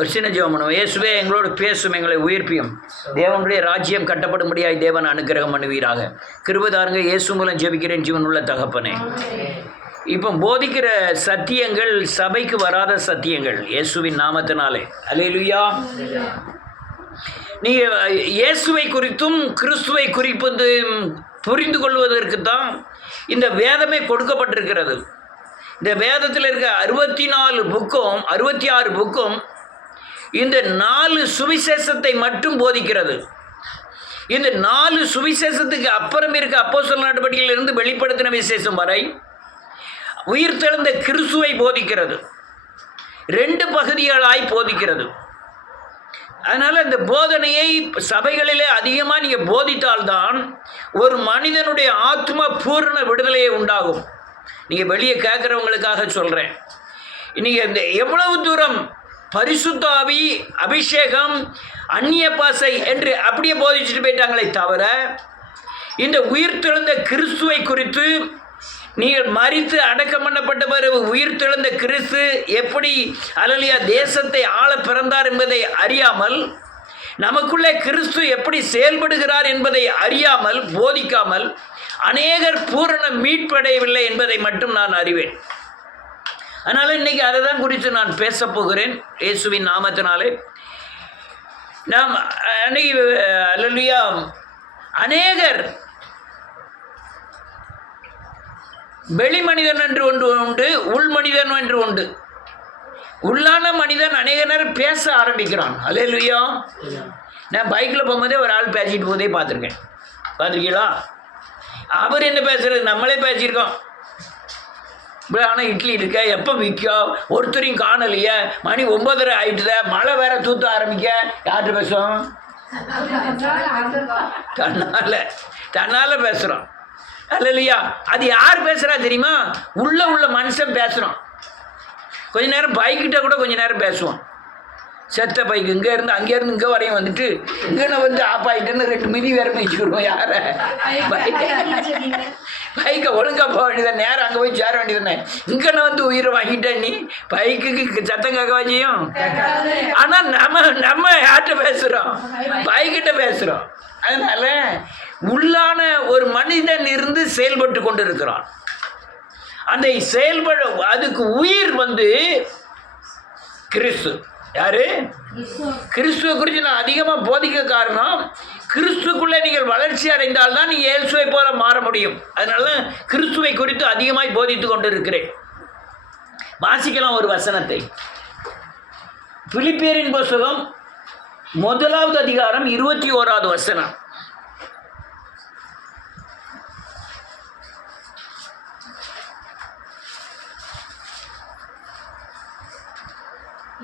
ஒரு சின்ன ஜெபம் பண்ணுவோம். இயேசுவே, எங்களோடு பேசும், எங்களை உயிர்ப்பியும். தேவனுடைய ராஜ்யம் கட்டப்படும்படியாய் தேவன் அனுக்கிரகம் பண்ணுவீராக. கிருபைதாருங்க. இயேசு மூலம் ஜெபிக்கிறேன் ஜீவனுள்ள தகப்பனே. இப்போ போதிக்கிற சத்தியங்கள் சபைக்கு வராத சத்தியங்கள் இயேசுவின் நாமத்தினாலே. அல்லேலூயா. நீங்கள் இயேசுவை குறித்தும் கிறிஸ்துவை குறிப்பது புரிந்து கொள்வதற்கு தான் இந்த வேதமே கொடுக்கப்பட்டிருக்கிறது. இந்த வேதத்தில் இருக்க 64 புக்கும் 66 புக்கும் இந்த 4 சுவிசேஷத்தை மட்டும் போதிக்கிறது. இந்த 4 சுவிசேஷத்துக்கு அப்புறம் இருக்க அப்போஸ்தலர் நடவடிக்கையிலிருந்து வெளிப்படுத்தின விசேஷம் வரை உயிர்த்தெழுந்த கிறிஸ்துவை போதிக்கிறது. 2 பகுதிகளாய் போதிக்கிறது. அதனால் இந்த போதனையை சபைகளிலே அதிகமாக நீங்கள் போதித்தால்தான் ஒரு மனிதனுடைய ஆத்ம பூரண விடுதலையை உண்டாகும். நீங்கள் வெளியே கேட்குறவங்களுக்காக சொல்கிறேன். நீங்கள் இந்த எவ்வளவு தூரம் பரிசுத்த ஆவி, அபிஷேகம், அந்நிய பாசை என்று அப்படியே போதிச்சுட்டு போயிட்டாங்களே தவிர இந்த உயிர்த்தெழுந்த கிறிஸ்துவை குறித்து, நீங்கள் மரித்து அடக்கம் பண்ணப்பட்ட பிறகு உயிர்த்தெழுந்த கிறிஸ்து எப்படி அல்லேலூயா தேசத்தை ஆள பிறந்தார் என்பதை அறியாமல், நமக்குள்ளே கிறிஸ்து எப்படி செயல்படுகிறார் என்பதை அறியாமல் போதிக்காமல் அநேகர் பூரண மீட்படையவில்லை என்பதை மட்டும் நான் அறிவேன். அதனால் இன்றைக்கி அதை தான் குறித்து நான் பேசப் போகிறேன் இயேசுவின் நாமத்தினாலே. நாம் அன்றைக்கி அல்லேலூயா அநேகர் வெளி மனிதன் என்று ஒன்று உண்டு, உள் மனிதன் என்று உண்டு. உள்ளான மனிதன் அநேக நேரம் பேச ஆரம்பிக்கிறான். அல்லேலூயா. நான் பைக்கில் போகும்போதே ஒரு ஆள் பேசிட்டு போதே பார்த்துருக்கீங்களா? அவர் என்ன பேசுகிறது, நம்மளே பேசியிருக்கோம். இப்படி ஆனால் இட்லி இருக்க, எப்போ விற்கும், ஒருத்தரையும் காணலையே, மணி 9:30 ஆகிட்டுத, மழை வேற தூத்த ஆரம்பிக்க, யார்கிட்ட பேசுவோம்? தன்னால் பேசுகிறோம். அல்லேலூயா. அது யார் பேசுகிறா தெரியுமா? உள்ள மனுஷன் பேசுகிறோம். கொஞ்ச நேரம் பைக்கிட்ட கூட கொஞ்ச நேரம் பேசுவோம். செத்த பைக்கு இங்கேருந்து அங்கேருந்து இங்கே வரையும் வந்துட்டு இங்கே வந்து ஆஃப் ஆகிட்டேன்னு 2 மிதி வேறு மிதிச்சுக்கிடுவோம். யாரை பைக்கை ஒழுங்காக போக வேண்டியதான், நேரம் அங்கே போய் சேர வேண்டியதானே. இங்கே வந்து உயிரை வாங்கிட்டேன் நீ, பைக்குக்கு சத்தம் கேட்க வச்சியும். ஆனால் நம்ம யார்கிட்ட பேசுகிறோம்? பைக்கிட்ட பேசுகிறோம். அதனால் உள்ளான ஒரு மனிதன் இருந்து செயல்பட்டு கொண்டு இருக்கிறான். அந்த செயல்பட அதுக்கு உயிர் வந்து கிறிஸ்து. யாரு? கிறிஸ்துவை குறித்து நான் அதிகமாக போதிக்க காரணம், கிறிஸ்துக்குள்ளே நீங்கள் வளர்ச்சி அடைந்தால்தான் நீங்கள் இயேசுவை போல மாற முடியும். அதனால கிறிஸ்துவை குறித்து அதிகமாய் போதித்து கொண்டு இருக்கிறேன். வாசிக்கலாம் ஒரு வசனத்தை. பிலிப்பியரின் புத்தகம் 1வது அதிகாரம் 21வது வசனம்.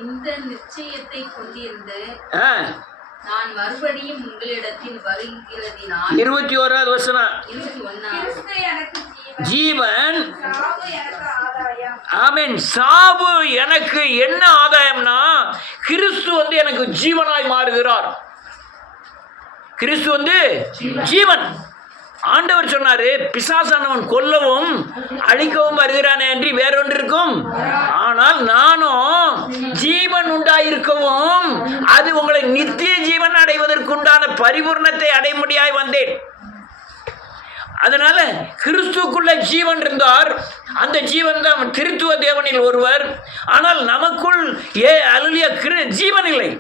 இந்த நிச்சயத்தை கொண்டிருந்து நான் மறுபடியும் உங்களிடத்தில் வருகிறதினால். 21வது வசனம். ஜீவன். ஆமென். சாவு எனக்கு என்ன ஆதாயம்னா, கிறிஸ்து வந்து எனக்கு ஜீவனாய் மாறுகிறார். கிறிஸ்து வந்து ஜீவன். ஆண்டவர் சொன்னாரு, பிசாசானவன் கொல்லவும் அழிக்கவும் வருகிறானே அன்றி வேறொன்றிருக்கும். ஆனால் நானும் ஜீவன் உண்டாயிருக்கவும் அது உங்களை நித்திய ஜீவன் அடைவதற்குண்டான பரிபூர்ணத்தை அடைமுடியாய் வந்தேன். அதனால கிறிஸ்துக்குள்ள ஜீவன் இருந்தார். அந்த ஜீவன் தான் திருத்துவ தேவனில் ஒருவர். ஆனால் நமக்குள் அல்லேலூயா ஜீவன் இல்லை.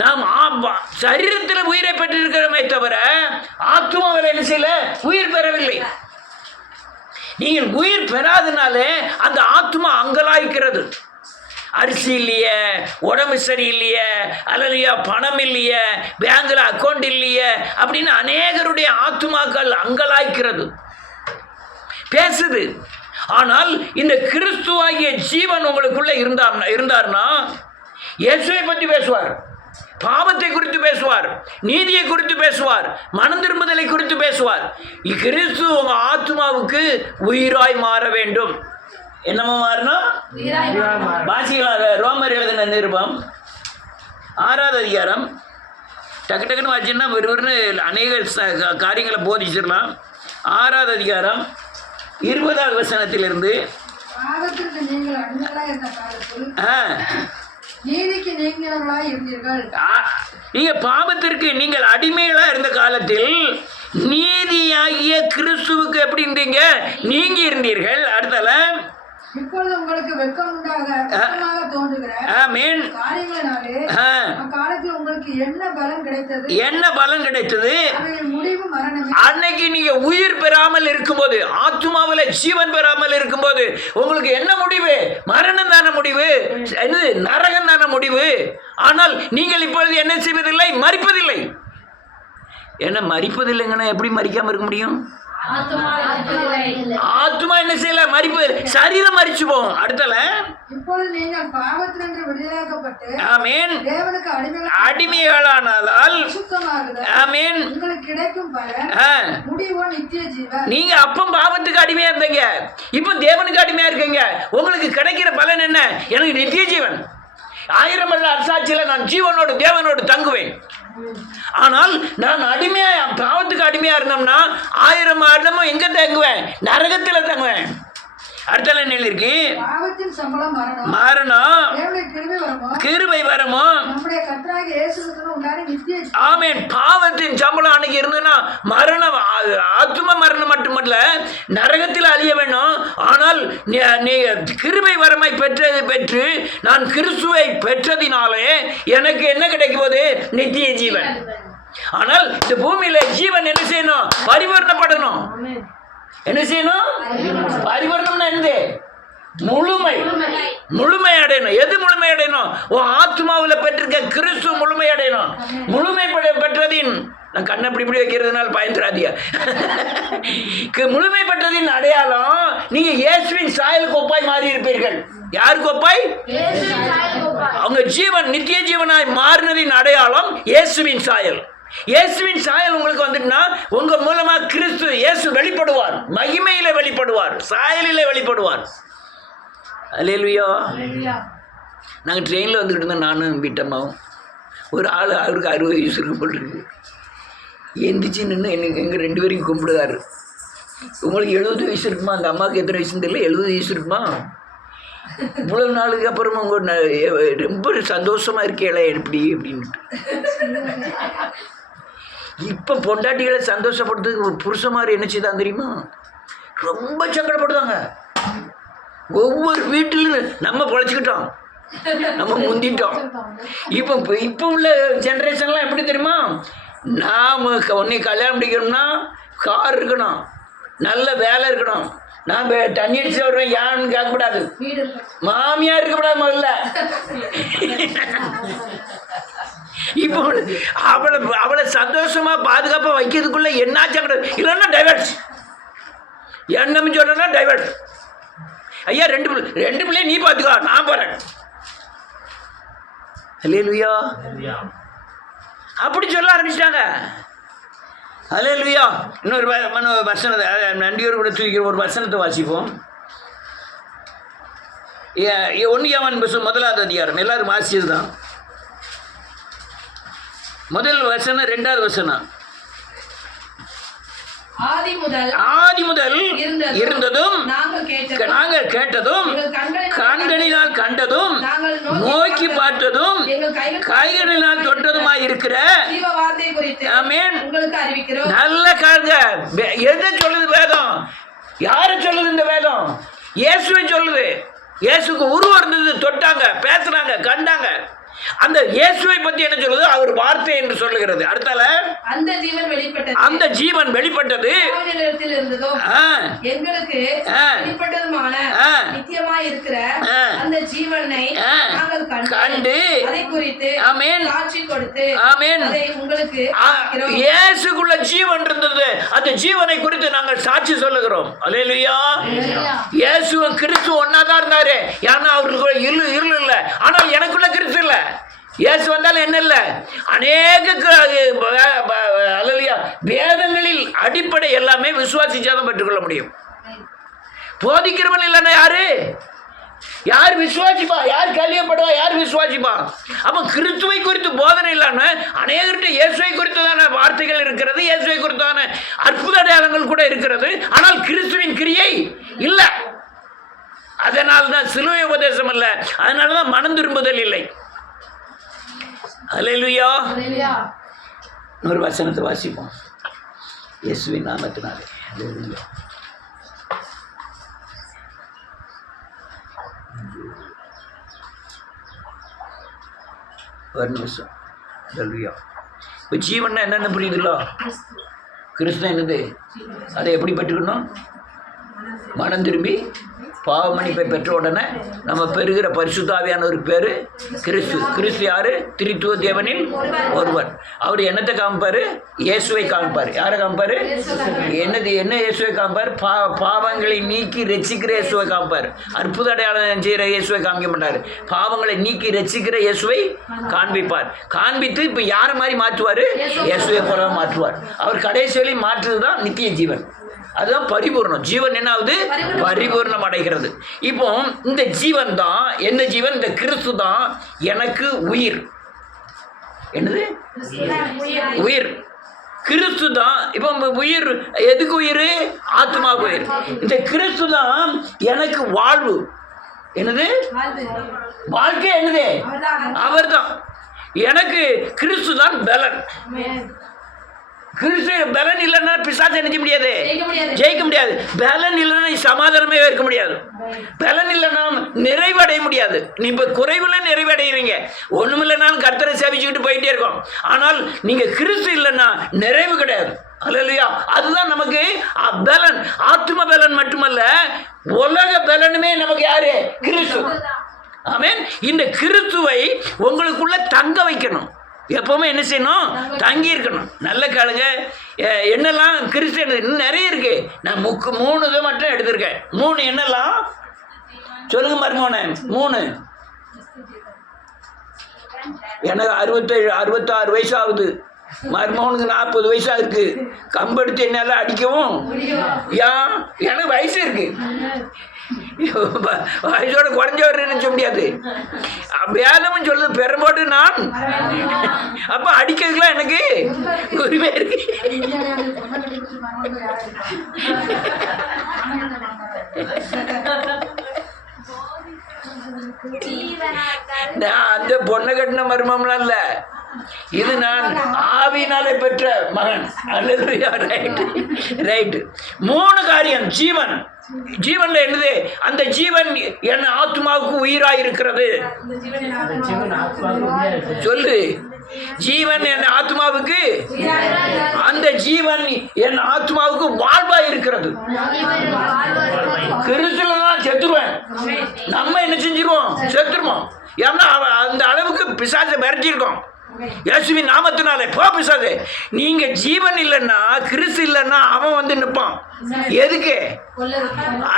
நாம் சரீரத்தில் உயிரை பெற்றிருக்கிறோமே தவிர ஆத்மாவில் என்ன செய்யல, உயிர் பெறவில்லை. நீங்கள் உயிர் பெறாதனாலே அந்த ஆத்மா அங்கலாய்க்கிறது. அரிசி இல்லையே, உடம்பு சரியில்லையே, அல்லையா பணம் இல்லையே, பேங்கில் அக்கௌண்ட் இல்லையே அப்படின்னு அநேகருடைய ஆத்மாக்கள் அங்கலாய்க்கிறது, பேசுது. ஆனால் இந்த கிறிஸ்துவாகிய ஜீவன் உங்களுக்குள்ளே இருந்தார்னா இயேசுவை பற்றி பேசுவார், பாவத்தை குறித்து பேசுவார், நீதியை குறித்து பேசுவார், மனம் திரும்புதலை குறித்து பேசுவார். கிறிஸ்து உங்க ஆத்மாவுக்கு உயிராய் மாற வேண்டும். என்னமா மாறணும்? வாசிக்கலாம். ரோமர் எழுதின நிருபம் 6வது அதிகாரம். டக்கு டக்குன்னு வாசிச்சுன்னா வெறுவருன்னு அநேக காரியங்களை போதிச்சிடலாம். 6வது அதிகாரம் 20வது வசனத்திலிருந்து நீதிக்கு நீங்கினவர்களாய் இருந்தீர்கள். நீங்க பாவத்திற்கு நீங்கள் அடிமைகளா இருந்த காலத்தில் நீதியாகிய கிறிஸ்துவுக்கு எப்படி இருந்தீங்க? நீங்கி இருந்தீர்கள். அடுத்தல இப்பொழுது உங்களுக்கு வெட்கம் வெட்கமாக தோன்றுகிற ஆமென் காரியங்களினாலே அக்காலத்தில் உங்களுக்கு என்ன பலன் கிடைத்தது? என்ன பலன் கிடைத்தது? அவைகளின் முடிவு மரணமே. அன்னைக்கு நீங்க உயிர் பெறாமல் இருக்கும்போது, ஆத்துமாவில ஜீவன் பெறாமல் இருக்கும்போது உங்களுக்கு என்ன முடிவு? மரணம் தான முடிவு, நரகம் தான முடிவு. ஆனால் நீங்கள் இப்பொழுது என்ன செய்வதில்லை? மரிப்பதில்லை. என்ன மரிப்பதில்லைங்கன்னா எப்படி மரிக்காம இருக்க முடியும்? ஆத்மா என்ன செய்யல? மரிப்பு, சரீரம் மரிச்சு போகும். அடுத்தல இப்பொழுது நீங்கள் பாவத்திலிருந்து விடுதலையாக்கப்பட்டு ஆமென் தேவனுக்கு அடிமைகளானால் ஆமென் உங்களுக்கு கிடைக்கும் பலன் முடிவோ நித்திய ஜீவன். நீங்க அப்பம் பாவத்துக்கு அடிமையா இருந்தீங்க, இப்போ தேவனுக்கு அடிமையா இருக்கீங்க. உங்களுக்கு கிடைக்கிற பலன் என்ன? எனக்கு நித்திய ஜீவன். 1000 வருட அரசாட்சியில் நான் ஜீவனோடு தேவனோடு தங்குவேன். ஆனால் நான் அடிமையா, பாவத்துக்கு அடிமையா இருந்தோம்னா 1000 வருடமும் எங்க தங்குவேன்? நரகத்தில் தங்குவேன். அடுத்த நிலை இருக்கு, பாவத்தின் சம்பளம் மரணம், கிருபை வரமோ. ஆமென். பாவத்தின் சம்பளம் அன்னைக்கு இருந்ததுன்னா மரணம், ஆத்ம மரணம் மட்டுமல்ல, நரகத்தில் அழிய வேணும். ஆனால் நீ கிருபை வரமை பெற்று நான் கிறிஸ்துவை பெற்றதினாலே எனக்கு என்ன கிடைக்கும் போது? நித்திய ஜீவன். ஆனால் இந்த பூமியில ஜீவன் என்ன செய்யணும்? பரிவர்த்தப்படணும். என்ன செய்யணும்? பரிவர்த்தம்னா என்னது? முழுமை அடையணும். எது முழுமை அடையணும்? ஆத்மாவில் பெற்றிருக்க கிறிஸ்து முழுமை அடையணும். முழுமை பெற்றதின், நான் கண்ணை இப்படி வைக்கிறதுனால பயந்துராதியா. முழுமை பெற்றதின் அடையாளம் நீங்க இயேசுவின் சாயலுக்கு ஒப்பாய் மாறி இருப்பீர்கள். யாருக்கு ஒப்பாய்? அவங்க ஜீவன் நித்திய ஜீவனாய் மாறினதின் அடையாளம் இயேசுவின் சாயல். இயேசுவின் சாயல் உங்களுக்கு வந்துட்டுனா உங்க மூலமா கிறிஸ்து இயேசு வெளிப்படுவார். மகிமையில வெளிப்படுவார், சாயலில் வெளிப்படுவார். அல்லேலூயா. நாங்கள் ட்ரெயினில் வந்துக்கிட்டு இருந்தோம், நானும் வீட்டம்மாவும். ஒரு ஆள், அவருக்கு 60 வயசு இருக்கு போல் இருக்கு. எந்திரிச்சு நின்று எங்கள் 2 பேரையும் கும்பிடுவார். உங்களுக்கு 70 வயசு இருக்குமா? அந்த அம்மாவுக்கு எத்தனை வயசுன்னு தெரியல, 70 வயசு இருக்குமா? இவ்வளவு நாளுக்கு அப்புறமா உங்க ரொம்ப சந்தோஷமா இருக்கேளே எப்படி அப்படின்ட்டு. இப்போ பொண்டாட்டிகளை சந்தோஷப்படுறதுக்கு ஒரு புருஷமாரி என்ன செய்தான் தெரியுமா? ரொம்ப சங்கடப்படுதாங்க. ஒவ்வொரு வீட்டிலும் நம்ம பொழைச்சிக்கிட்டோம், நம்ம முந்திட்டோம். இப்போ உள்ள ஜென்ரேஷன்லாம் எப்படி தெரியுமா? நாம் உன்னை கல்யாணம் பண்ணிக்கணும்னா கார் இருக்கணும், நல்ல வேலை இருக்கணும். நான் தண்ணி அடிச்சு வருவேன் யாருன்னு கேட்கக்கூடாது, மாமியா இருக்கக்கூடாது முதல்ல. இப்போ அவளை சந்தோஷமா பாதுகாப்பா வைக்கிறதுக்குள்ள என்னாச்சும் இல்லைன்னா டைவர்ஸ். என்ன சொல்றேன்னா டைவர்ஸ். ஐயா 2 பிள்ளைய நீ பார்த்துக்கோ, நான் போறேன். அல்லேலூயா. அப்படி சொல்ல ஆரம்பிச்சிட்டாங்க. அல்லேலூயா. இன்னொரு வசனத்தை நன்றியோடு கூட தூக்கிற ஒரு வசனத்தை வாசிப்போம். 1 யோவான் 1ஆவது அதிகாரம், எல்லாரும் வாசிச்சது தான். முதல் வசனம், 2வது வசனம். ஆதி முதல் இருந்ததும் நாங்கள் கேட்டதும் கண்களினால் கண்டதும் நோக்கி பார்த்ததும் கைகளினால் தொட்டதுமாய் இருக்கிற ஆமென் நல்ல காங்க. எதை சொல்லுது வேதம்? யாரை சொல்லுது இந்த வேதம்? இயேசுவை சொல்லுது. இயேசுக்கு உருவம் இருந்தது, தொட்டாங்க, பேசுறாங்க, கண்டாங்க. அந்த இயேசுவை பத்தி என்ன சொல்லுது? அவர் வார்த்தை என்று சொல்லுகிறது. அடுத்தால அந்த ஜீவன் வெளிப்பட்டது எங்களுக்கு வெளிப்பட்டதுமான நித்தியமாய் இருக்கிற அந்த ஜீவனை நாங்கள் கண்டு அதை குறித்து ஆமென் சாட்சி கொடுத்து ஆமென் உங்களுக்கு இயேசுக்குள்ள ஜீவன் இருந்தது, அந்த ஜீவனை குறித்து நாங்கள் சாட்சி சொல்லுகிறோம். அல்லேலூயா. இயேசுவும் கிறிஸ்து ஒன்னாதான் இருந்தாரு. ஏன்னா அவருக்கு இருள் இல்லை, ஆனால் எனக்குள்ள கிறிஸ்து இல்லை. இயேசு வந்தாலும் என்ன இல்லை, அநேக வேதங்களில் அடிப்படை எல்லாமே விசுவாசிச்சாதான் பெற்றுக்கொள்ள முடியும். போதிக்கிறவன் இல்லைன்னா யார் விசுவாசிப்பா? யார் கல்வியப்படுவா? யார் விசுவாசிப்பா? அப்போ கிறிஸ்துவை குறித்து போதனை இல்லாம அநேகர்கிட்ட இயேசுவை குறித்ததான வார்த்தைகள் இருக்கிறது, இயேசுவை குறித்தான அற்புத அடையாளங்கள் கூட இருக்கிறது. ஆனால் கிறிஸ்துவின் கிரியை இல்லை. அதனால்தான் சிலுவை உபதேசம் இல்லை, அதனாலதான் மனம் திரும்புதல் இல்லை. அல்லேலூயா. அல்லேலூயா. இன்னொரு வசனத்தை வாசிப்போம். இயேசுவின் நாமத்தினாலே. அல்லேலூயா. ஒரு நிமிஷம். அல்லேலூயா. இப்போ ஜீவன்னா என்னென்ன புரியுதுல்ல? கிறிஸ்து என்னது? அதை எப்படி பெற்றுக்கணும்? மனம் திரும்பி பாவ மன்னிப்பை பெற்ற உடனே நம்ம பெறுகிற பரிசுத்தாவியான ஒரு பேர் கிறிஸ்து. கிறிஸ்து யாரு? திரித்துவ தேவனில் ஒருவர். அவர் என்னத்தை காமிப்பார்? இயேசுவை காமிப்பார். யாரை காமிப்பார்? என்ன இயேசுவை காமிப்பார்? பாவங்களை நீக்கி ரட்சிக்கிற இயேசுவை காமிப்பார். அற்புத அடையாளம் செய்கிற இயேசுவை காமிக்க மாட்டார். பாவங்களை நீக்கி ரட்சிக்கிற இயேசுவை காண்பிப்பார். காண்பித்து இப்போ யாரை மாதிரி மாற்றுவார்? இயேசுவை போல மாற்றுவார். அவர் கடைசி வழி மாற்றுறது தான் நித்திய ஜீவன். அதுதான் பரிபூர்ணம். ஜீவன் என்ன ஆகுது? பரிபூர்ணம் அடைகிறது. இப்போ இந்த ஜீவன் தான் என்ன ஜீவன்? இந்த கிறிஸ்து தான் எனக்கு உயிர். என்னது? உயிர். கிறிஸ்து தான். இப்போ உயிர் எதுக்கு உயிர்? ஆத்மாவுக்கு உயிர். இந்த கிறிஸ்து தான் எனக்கு வாழ்வு. என்னது? வாழ்க்கை என்னது? அவர் தான் எனக்கு. கிறிஸ்து தான் பலன். கிறிஸ்து பலன் இல்லைன்னா பிசாசு என்ன செய்ய முடியாது? ஜெயிக்க முடியாது. பலன் இல்லைன்னா சமாதானமே இருக்க முடியாது. பலன் இல்லைன்னா நிறைவடைய முடியாது. நீ இப்போ குறைவுல நிறைவடைகிறீங்க. ஒன்றும் இல்லைனாலும் கர்த்தரை சேவிச்சுக்கிட்டு போயிட்டே இருக்கோம். ஆனால் நீங்கள் கிறிஸ்து இல்லைன்னா நிறைவு கிடையாது. அல்லேலூயா. அதுதான் நமக்கு பலன். ஆத்ம பலன் மட்டுமல்ல, உலக பலனுமே நமக்கு யாரு? கிறிஸ்து. ஆமென். இந்த கிறிஸ்துவை உங்களுக்குள்ள தங்க வைக்கணும். எப்பவுமே என்ன செய்யணும்? தங்கி இருக்கணும். நல்ல கேளுங்க. என்னெல்லாம் கிறிஸ்டியன் இன்னும் நிறைய இருக்கு. நான் 3 இதை மட்டும் எடுத்திருக்கேன். 3 என்னெல்லாம் சொல்லுங்க மருமோனே? 3. எனக்கு 66 வயசு ஆகுது. மருமகனுக்கு 40 வயசா இருக்கு. கம்பெடுத்து என்னால அடிக்கவும் ஏன்? எனக்கு வயசு இருக்கு. வயசோட குறைஞ்சவர் நினைச்ச முடியாது. வேதமும் சொல்லுது பெரும்போட்டு நான். அப்ப அடிக்கிறதுக்குலாம் எனக்கு உரிமை இருக்கு. நான் அந்த பொண்ணை கட்டின மர்மம்லாம் இல்ல. இது நான் ஆவினாலே பெற்ற மகன். அல்லேலூயா. ரைட். 3 காரியம். ஜீவன். ஜீவன்ல என்னது? அந்த ஜீவன் என் ஆத்மாவுக்கு உயிராய் இருக்கிறது. சொல்லு. ஜீவன் என் ஆத்மாவுக்கு, அந்த ஜீவன் என் ஆத்மாவுக்கு வாழ்வாய் இருக்கிறது. கிறிஸ்துவெல்லாம் செத்துருவேன். நம்ம என்ன செஞ்சிருவோம்? செத்துருவோம். ஏன்னா அந்த அளவுக்கு பிசாசை மிரட்டியிருக்கோம். இயேசுவின் நாமத்தினாலே போ பிசாசே. நீங்க ஜீவன் இல்லைன்னா, கிறிஸ்து இல்லைன்னா அவன் வந்து நிற்பான். எதுக்கு?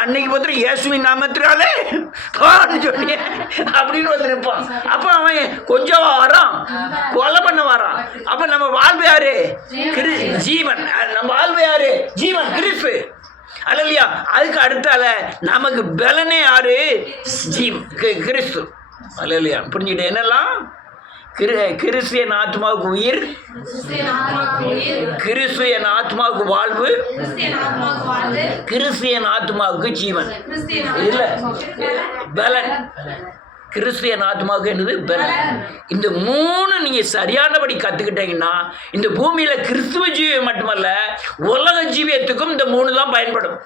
அன்னைக்கு பார்த்து இயேசுவின் நாமத்தினாலே போன்னு சொன்னீங்க அப்படின்னு வந்து நிற்பான். அப்ப அவன் கொஞ்சம் வரான், கொலை பண்ண வரான். அப்ப நம்ம வாழ்வு யாரு? ஜீவன். நம்ம வாழ்வு யாரு? ஜீவன், கிறிஸ்து. அல்லையா? அதுக்கு அடுத்தால நமக்கு பலனே யாரு? கிறிஸ்து. அல்லையா? புரிஞ்சுக்கிட்டு என்னெல்லாம்? கிறிஸ்து என் ஆத்மாவுக்கு உயிர், கிறிஸ்து என் ஆத்மாவுக்கு வாழ்வு, கிறிஸ்து என் ஆத்மாவுக்கு ஜீவன். இல்ல பலன். கிறிஸ்து என் ஆத்மாவுக்கு என்னது? பலன். இந்த 3 நீங்க சரியானபடி கத்துக்கிட்டீங்கன்னா இந்த பூமியில கிறிஸ்துவ ஜீவியம் மட்டுமல்ல, உலக ஜீவியத்துக்கும் இந்த 3 தான் பயன்படும்.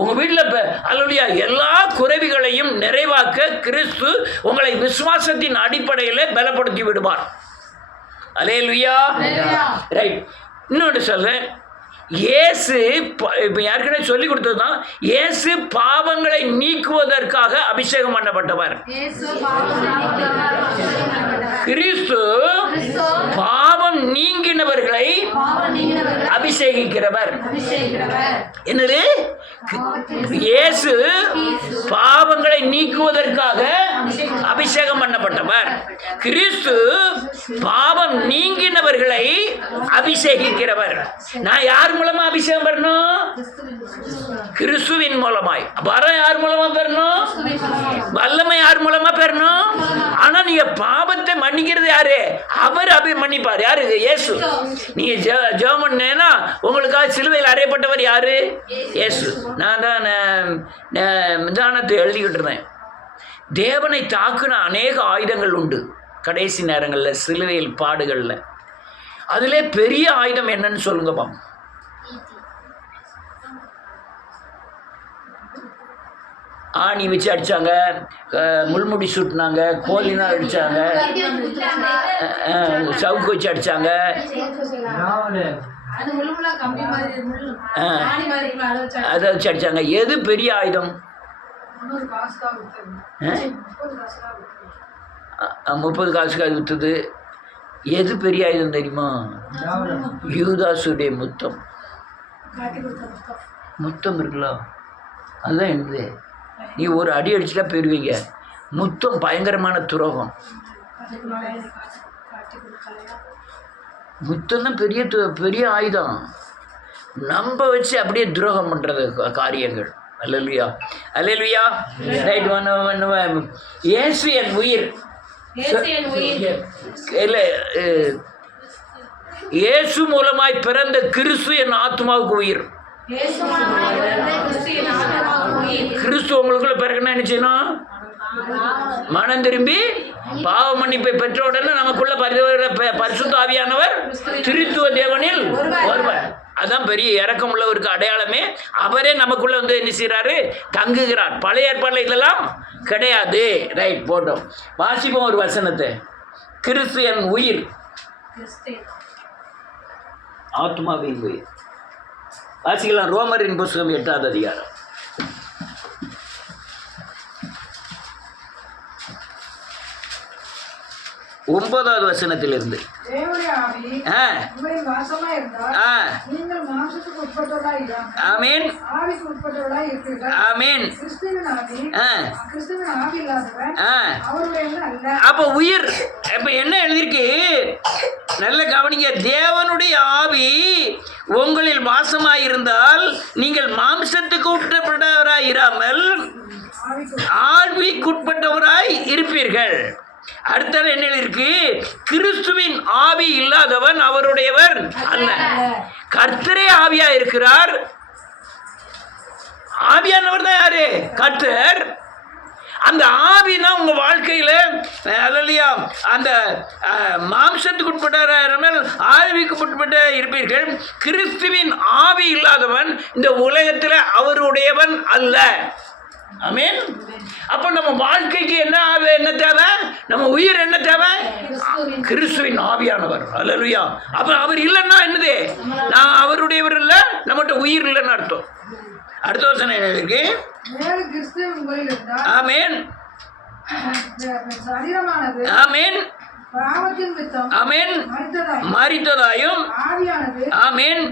உங்க வீட்டில் இப்போ அல்லேலூயா எல்லா குறைவுகளையும் நிறைவாக்க கிறிஸ்து உங்களை விசுவாசத்தின் அடிப்படையில் பலப்படுத்தி விடுவார். அல்லேலூயா. ரைட். இன்னொன்று சொல்றேன். இயேசு இப்போ ஏற்கனவே சொல்லி கொடுத்தது தான். இயேசு பாவங்களை நீக்குவதற்காக அபிஷேகம் பண்ணப்பட்டவர். கிறிஸ்து பாவம் நீங்கினவர்களை அபிஷேகிக்கிறவர். என்னது? இயேசு பாவங்களை நீக்குவதற்காக அபிஷேகம் பண்ணப்பட்டவர். கிறிஸ்து பாவம் நீங்கினவர்களை அபிஷேகிக்கிறவர். நான் யார் மூலமா அபிஷேகம் பெறணும்? கிறிஸ்துவின் மூலமாய். வரம் யார் மூலமா பெறணும்? வல்லமை யார் மூலமா பெறணும்? ஆனா நீங்க பாவத்தை மன்னிக்கிறது யாரு? அவர் மன்னிப்பார். யாரு? இயேசு. நீங்க ஜெபம் பண்ணேன்னா உங்களுக்காக சிலுவையில் அறையப்பட்டவர் யாரு? இயேசு. நான் தான் நிதானத்தை எழுதிக்கிட்டு இருந்தேன். தேவனை தாக்குன அநேக ஆயுதங்கள் உண்டு. கடைசி நேரங்களில் சிலுவையில் பாடுகளில். அதிலே பெரிய ஆயுதம் என்னன்னு சொல்லுங்கப்பா. ஆணி வச்சு அடித்தாங்க, முள்முடி சுட்டினாங்க, கோலினால் அடித்தாங்க, சவுக்கு வச்சு அடித்தாங்க, அதை வச்சு அடித்தாங்க. எது பெரிய ஆயுதம்? 30 காசுக்காக விற்றுது. எது பெரிய ஆயுதம் தெரியுமா? யூதாசுடைய முத்தம். முத்தம் இருக்குல்ல, அதுதான் என்னது. நீ ஒரு அடி அடிச்சுட்டா போயிடுவீங்க. முத்தம் பயங்கரமான துரோகம். முத்தம் தான் பெரிய பெரிய ஆயுதம். நம்ப வச்சு அப்படியே துரோகம் பண்ணுறது காரியங்கள். அல்லேலூயா, அல்லேலூயா. ரைட். இயேசு என் உயிர். இல்லை, இயேசு மூலமாய் பிறந்த கிறிஸ்து என் ஆத்மாவுக்கு உயிர். கிறிஸ்து உங்களுக்குள்ள பிறகுன்னா என்ன செய்யணும்? மனம் திரும்பி பாவ மன்னிப்பை பெற்ற உடனே நமக்குள்ள பரிசுத்த ஆவியானவர் திருத்துவ தேவனில் ஒருவர். அதான் பெரிய இரக்கம் உள்ளவருக்கு அடையாளமே. அவரே நமக்குள்ள வந்து என்ன செய்யறாரு? தங்குகிறார். பழைய ஏற்பாடுல இதெல்லாம் கிடையாது. ரைட், போட்டோம். வாசிப்போம் ஒரு வசனத்தை. கிறிஸ்து என் உயிர், ஆத்மாவின் உயிர். வாசிக்கலாம். ரோமரின் புஸ்தகம் 8வது அதிகாரம். 9வது வசனத்திலிருந்து. ஆமென், ஆமென். அப்ப உயிர். அப்ப என்ன எழுதிருக்கு? நல்ல கவனிங்க. தேவனுடைய ஆவி உங்களில் வாசமாயிருந்தால் நீங்கள் மாம்சத்துக்கு உட்பட்டவராய் இராமல் ஆவிக்குட்பட்டவராய் இருப்பீர்கள். அடுத்தது என்ன இருக்கு? கிறிஸ்துவின் ஆவி இல்லாதவன் அவருடையவர் அல்ல. கர்த்தரே ஆவியா இருக்கிறார். ஆவியானவர் தான் யாரு? கர்த்தர். அந்த ஆவி தான் உங்க வாழ்க்கையில அல்லையா அந்த மாம்சத்துக்கு உட்பட்ட ஆவிக்கு உட்பட்ட இருப்பீர்கள். கிறிஸ்துவின் ஆவி இல்லாதவன் இந்த உலகத்தில் அவருடையவன் அல்ல. ஆமென். அப்ப நம்ம வாழ்க்கைக்கு என்ன தேவை? நம்ம உயிர் என்ன தேவை? கிறிஸ்துவின் ஆவியானவர். அல்லேலூயா. அப்ப அவர் இல்லைன்னா என்னது? நான் அவருடையவர் இல்லை, நம்மகிட்ட உயிர் இல்லைன்னு அர்த்தம். அடுத்த வசனம் என்ன இருக்கு? ஆமென், ஆமென், ஆமென். மரித்ததாயும் ஆமென்.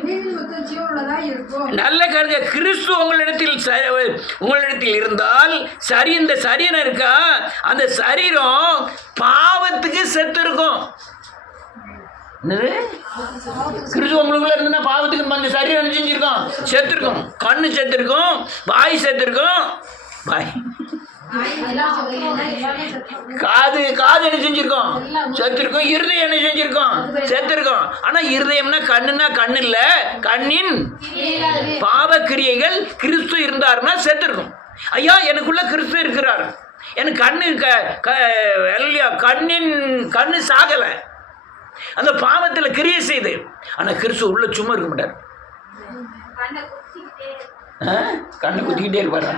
நல்ல கருத. கிறிஸ்து உங்களிடத்தில் இருந்தால் சரி, இந்த சரீரம் இருக்கா, அந்த சரீரம் பாவத்துக்கு செத்து இருக்கும். கிறிஸ்து உங்களுக்குள்ள இருந்தா பாவத்துக்கு அந்த சரீரம் செஞ்சிருக்கோம், செத்துருக்கும். கண்ணு செத்துருக்கும், வாய் செத்துருக்கும். வாய், காது என்ன செஞ்சிருக்கோம்? செத்துருக்கோம். இருதயம் என்ன செஞ்சிருக்கோம்? செத்துருக்கோம். ஆனா இருதயம்னா கண்ணுன்னா கண்ணு இல்ல, கண்ணின் பாவ கிரியைகள். கிறிஸ்து இருந்தாருன்னா செத்துருக்கும். ஐயா, எனக்குள்ள கிறிஸ்து இருக்கிறார், எனக்கு கண்ணு சாகல, அந்த பாவத்தில் கிரியை செய்து. ஆனா கிறிஸ்து உள்ள சும்மா இருக்க மாட்டார். கண்ணை குத்திக்கிட்டே இருப்பாரு,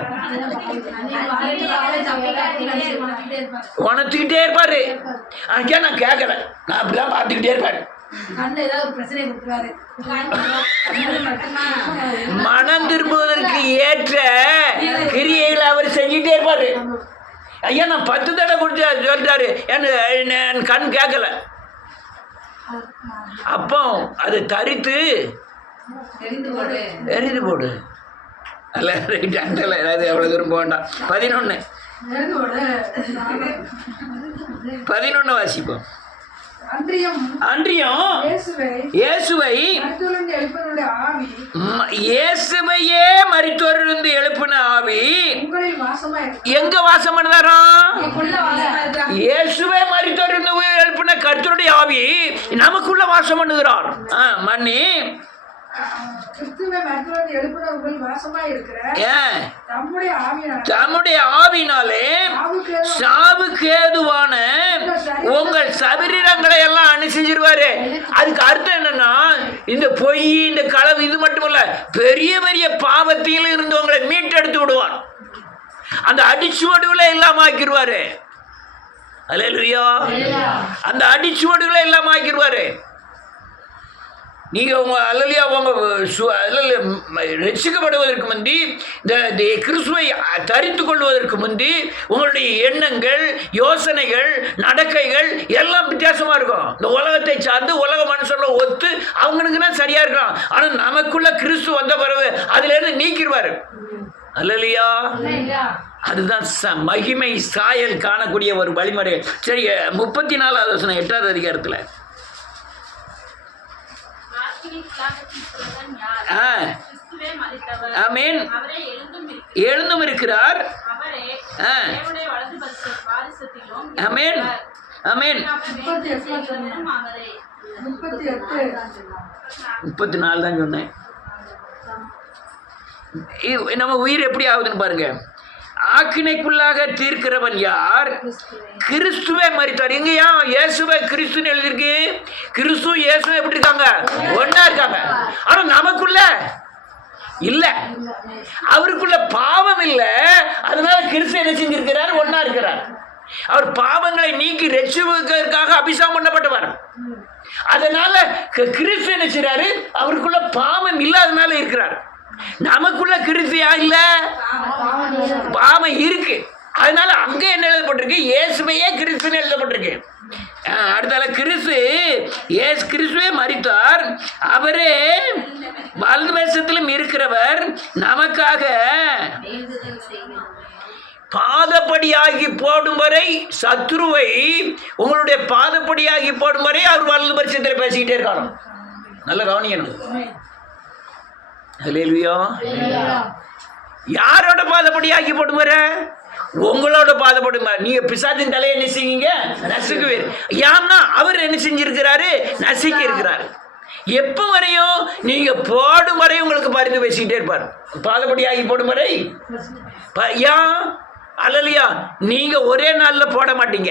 உணர்த்திக்கிட்டே இருப்பாரு. நான் கேட்கல, நான் அப்படிதான் பார்த்துக்கிட்டே இருப்பாரு. மனம் திரும்புவதற்கு ஏற்ற கிரியைகளை அவர் செஞ்சுட்டே இருப்பாரு. ஐயா, நான் 10 தடவை கொடுத்து சொல்லிட்டாரு, என் கண் கேட்கல. அப்போ அது தரித்து எரிந்து போடு. அல்ல, ரைட். அண்டல எவ்வளோ தூரம் போக வேண்டாம். 11 வாசிப்போம். இயேசுவையே மரித்தோரிலிருந்து எழுப்பின ஆவி எங்க வாசம் பண்ணதாரோ? இயேசுவை மரித்தோரிலிருந்து எழுப்பின கர்த்தருடைய ஆவி நமக்குள்ள வாசம் பண்ணுகிறார். மன்னி தம்முடைய ஆவினாலே சாவுக்கு ஏதுவான உங்கள் சரீரங்களை எல்லாம் அனுசரிச்சிருவாரு. அதுக்கு அர்த்தம் என்னன்னா, இந்த பொய், இந்த களவு, இது மட்டுமல்ல, பெரிய பெரிய பாவத்தில் இருந்து உங்களை மீட்டெடுத்து விடுவார். அந்த அடிச்சுவடுகளை இல்லாம ஆக்கிடுவாரு. அல்லேலூயா. அந்த அடிச்சுவடுகளை இல்லாம ஆக்கிடுவாரு. நீங்க உங்க அல்லலியா உங்க ரட்சிக்கப்படுவதற்கு முந்தி, இந்த கிறிஸ்துவை தரித்து கொள்வதற்கு முந்தி உங்களுடைய எண்ணங்கள், யோசனைகள், நடக்கைகள் எல்லாம் வித்தியாசமா இருக்கும். இந்த உலகத்தை சார்ந்து உலக மனுஷன்ல ஒத்து அவங்களுக்குன்னா சரியா இருக்கலாம். ஆனா நமக்குள்ள கிறிஸ்து வந்த பிறகு அதுல இருந்து நீக்கிடுவாரு. அல்லலியா. அதுதான் மகிமை சாயல் காணக்கூடிய ஒரு வழிமுறை. சரி, 34வது வசனம் 8வது அதிகாரத்துல. ஆமென். எழுந்தும் இருக்கிறார். ஆமென். ஆமென். 34 தான் சொன்னேன். நம்ம உயிர் எப்படி ஆகுதுன்னு பாருங்க. ஆக்கினைக்குள்ளாக தீர்க்கிறவன் யார்? கிறிஸ்துவே மரித்தார். எங்கயா இயேசுவை கிறிஸ்துன்னு எழுதிருக்கு. கிறிஸ்து இயேசுவை எப்படி இருக்காங்க? ஒன்னா இருக்காங்க. ஆனா நமக்குள்ள இல்ல, அவருக்குள்ள பாவம் இல்ல. அதனால கிறிஸ்து என்ன செஞ்சிருக்கிறார்? ஒன்னா இருக்கிறார். அவர் பாவங்களை நீக்கி ரட்சிப்பதற்காக அபிஷேகம் பண்ணப்பட்டவர். அதனால கிறிஸ்து என்ன செய்றாரு? அவருக்குள்ள பாவம் இல்லாதனால இருக்கிறார். நமக்குள்ள கிறிஸ்தியா இல்ல, பாவம் இருக்கு. அதனால அங்க என்ன எழுதப்பட்டிருக்கு? இயேசுவையே கிறிஸ்துன்னு எழுதப்பட்டிருக்கு. அடுத்தால கிறிஸ்துவே மரித்தார், அவரே வலது தேசத்திலும் இருக்கிறவர், நமக்காக பாதப்படியாகி போடும் வரை, சத்ருவை உங்களுடைய பாதப்படியாகி போடும் வரை அவர் வலது பரிசத்தில் பேசிக்கிட்டே இருக்காரு. நல்ல கவனிக்கணும். அல்லேலூயா. யாரோட பாதப்படியாக்கி போடுமாற? உங்களோட பாதப்படுமா. நீங்க பிசாசின் தலையை என்ன செய்வீங்க? நசுக்குவீர். ஏன்னா அவர் என்ன செஞ்சிருக்கிறாரு? நசுக்கி இருக்கிறாரு. எப்போ வரையும்? நீங்க போடும் வரை உங்களுக்கு பரிந்து பேசிக்கிட்டே இருப்பார். பாதப்படியாகி போடும் வரை. ஏன்? அல்லேலூயா. நீங்க ஒரே நாள்ல போட மாட்டீங்க.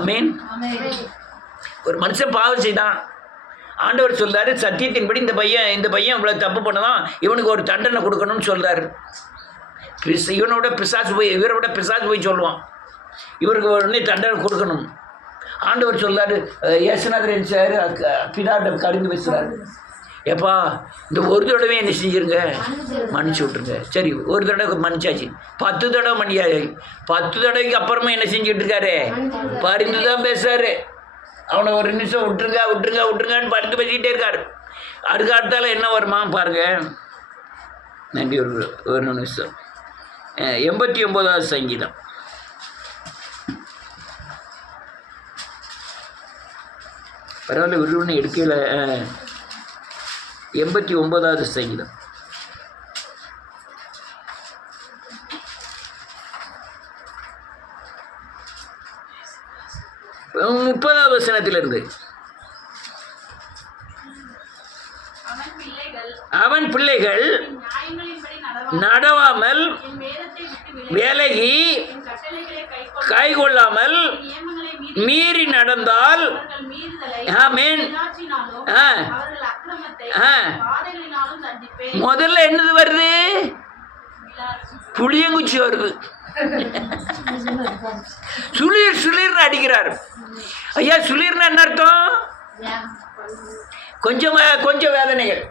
ஆமென். ஒரு மனுஷன் பாவம் செய்தான். ஆண்டவர் சொல்றாரு, சத்தியத்தின்படி இந்த பையன் இவ்வளவு தப்பு பண்ணதான், இவனுக்கு ஒரு தண்டனை கொடுக்கணும்னு சொல்றாரு. இவரோட பிசாசு போய் சொல்லுவான், இவருக்கு உடனே தண்டனை கொடுக்கணும். ஆண்டவர் சொல்றாரு, இயேசுநாதர் சார் பிதாட்ட கரிந்து பேசுறாரு, ஏப்பா இந்த ஒரு தடவை என்ன செஞ்சிருங்க, மன்னிச்சு விட்டுருங்க. சரி, ஒரு தடவை மன்னிச்சாச்சு. 10 தடவை மன்னியாச்சு. 10 தடவைக்கு அப்புறமா என்ன செஞ்சுட்டு இருக்காரு? பரிந்து தான் பேசுறாரு. அவனை ஒரு நிமிஷம் விட்டுருங்கன்னு படுத்து பேசிக்கிட்டே இருக்காரு. அதுக்கு அடுத்தால என்ன வருமா பாருங்க. நன்றி. ஒரு நிமிஷம். 89வது சங்கீதம். பரவாயில்ல, விருதுன்னு எடுக்கல. 89வது சங்கீதம். முப்பதாவது வசனத்திலிருந்து. அவன் பிள்ளைகள் நடவாமல் விலகி கை கொள்ளாமல் மீறி நடந்தால், ஆமென், முதல்ல என்னது வருது? புளியங்குச்சி வருது. சுளீர்னு அடிக்கிறார். ஐயா, சுளீர்னு என்ன அர்த்தம்? கொஞ்சம் வேதனைகள்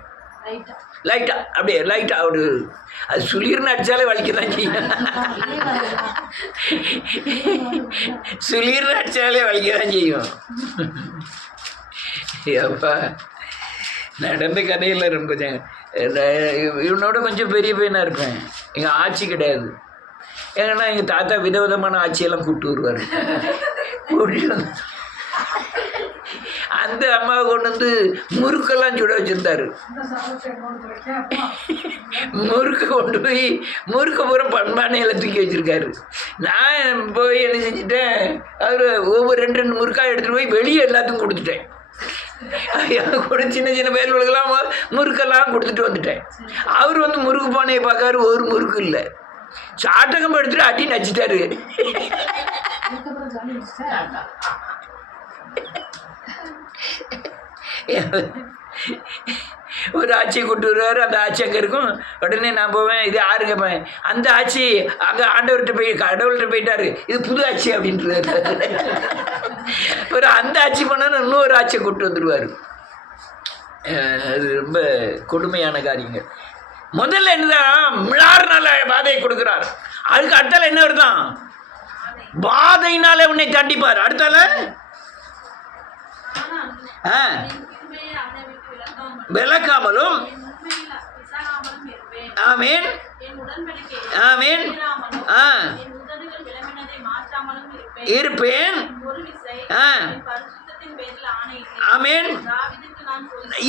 லைட்டா, அப்படியே லைட்டா. அப்படி அது சுளீர்னு அடிச்சாலே வலிக்கதான் செய்யும். சுளீர்னு அடிச்சாலே வலிக்கதான் செய்யும். அப்பா, நடந்த கதையில் ரொம்ப இவனோட கொஞ்சம் பெரிய பையனாக இருப்பேன். எங்கள் ஆட்சி கிடையாது. ஏன்னா எங்கள் தாத்தா விதவிதமான ஆட்சியெல்லாம் கூப்பிட்டு வருவார். கூட்டிட்டு அந்த அம்மாவை கொண்டு வந்து முறுக்கெல்லாம் சுட வச்சுருந்தாரு. முறுக்கு கொண்டு போய் முறுக்க பூரா பண்பானையில் தூக்கி வச்சுருக்காரு. நான் போய் என்ன செஞ்சுட்டேன், அவர் ஒவ்வொரு 2 முறுக்காக எடுத்துகிட்டு போய் வெளியே எல்லாத்துக்கும் கொடுத்துட்டேன். கூட சின்ன பயல்களுக்கெல்லாம் முறுக்கெல்லாம் கொடுத்துட்டு வந்துட்டேன். அவர் வந்து முறுக்கு பானையை பார்க்காரு, ஒரு முறுக்கு இல்லை. சாட்டகம் எடுத்துட்டு அடி நச்சிட்டாரு. போல ஜாலி சார். ஒரு ஆட்சியை கூட்டு வருவார், அந்த ஆட்சி அங்கே இருக்கும். உடனே நான் போவேன், இது யாருங்க அந்த ஆட்சி அங்கே ஆண்டவர்கிட்ட போய் கடவுள்கிட்ட போயிட்டாரு, இது புது ஆட்சி அப்படின்ட்டு. ஒரு அந்த ஆட்சி பண்ணாலும் இன்னொரு ஆட்சியை கூப்பிட்டு வந்துடுவார். அது ரொம்ப கொடுமையான காரியங்கள். முதல்ல என்னதான் மிளாறுனால பாதையை கொடுக்குறார், அதுக்கு அடுத்தால என்ன வருதான் பாதையினால உன்னை தண்டிப்பார். அடுத்தால விளக்காமலும் ஆமீன் ஆமீன் இருப்பேன். ஆமீன்.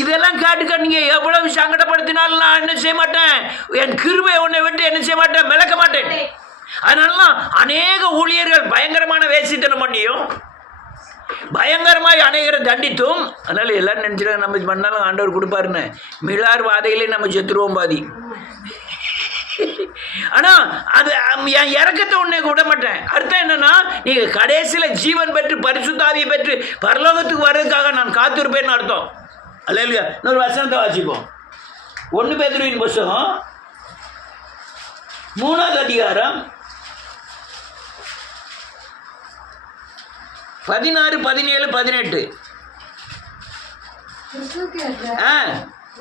இதெல்லாம் கேட்டுக்க நீங்க எவ்வளவு சங்கடப்படுத்தினாலும் நான் என்ன செய்ய மாட்டேன், என் கிருபை உன்னை விட்டு என்ன செய்ய மாட்டேன், விளக்க மாட்டேன். அதனாலதான் அநேக ஊழியர்கள் பயங்கரமான வேசித்தனம் பண்ணியும் பயங்கரமாய் அநேகரை தண்டித்தும். அதனால எல்லாரும் நினைச்சிருக்காங்க நம்ம பண்ணாலும் ஆண்டவர் கொடுப்பாருன்னு. மிளார் வாதையிலே நம்ம செத்துருவோம் பாதி. ஆனா அது என் இறக்கத்தை உன்னை விட மாட்டேன். அர்த்தம் என்னன்னா, நீங்க கடைசியில ஜீவன் பெற்று பரிசுத்தாவியை பெற்று பரலோகத்துக்கு வர்றதுக்காக நான் காத்திருப்பேன்னு அர்த்தம். அல்ல இல்லையா? இன்னொரு வசனத்தை வாசிப்போம். 1 பேதுருவின் புத்தகம் 3ஆவது அதிகாரம் 16, 17, 18.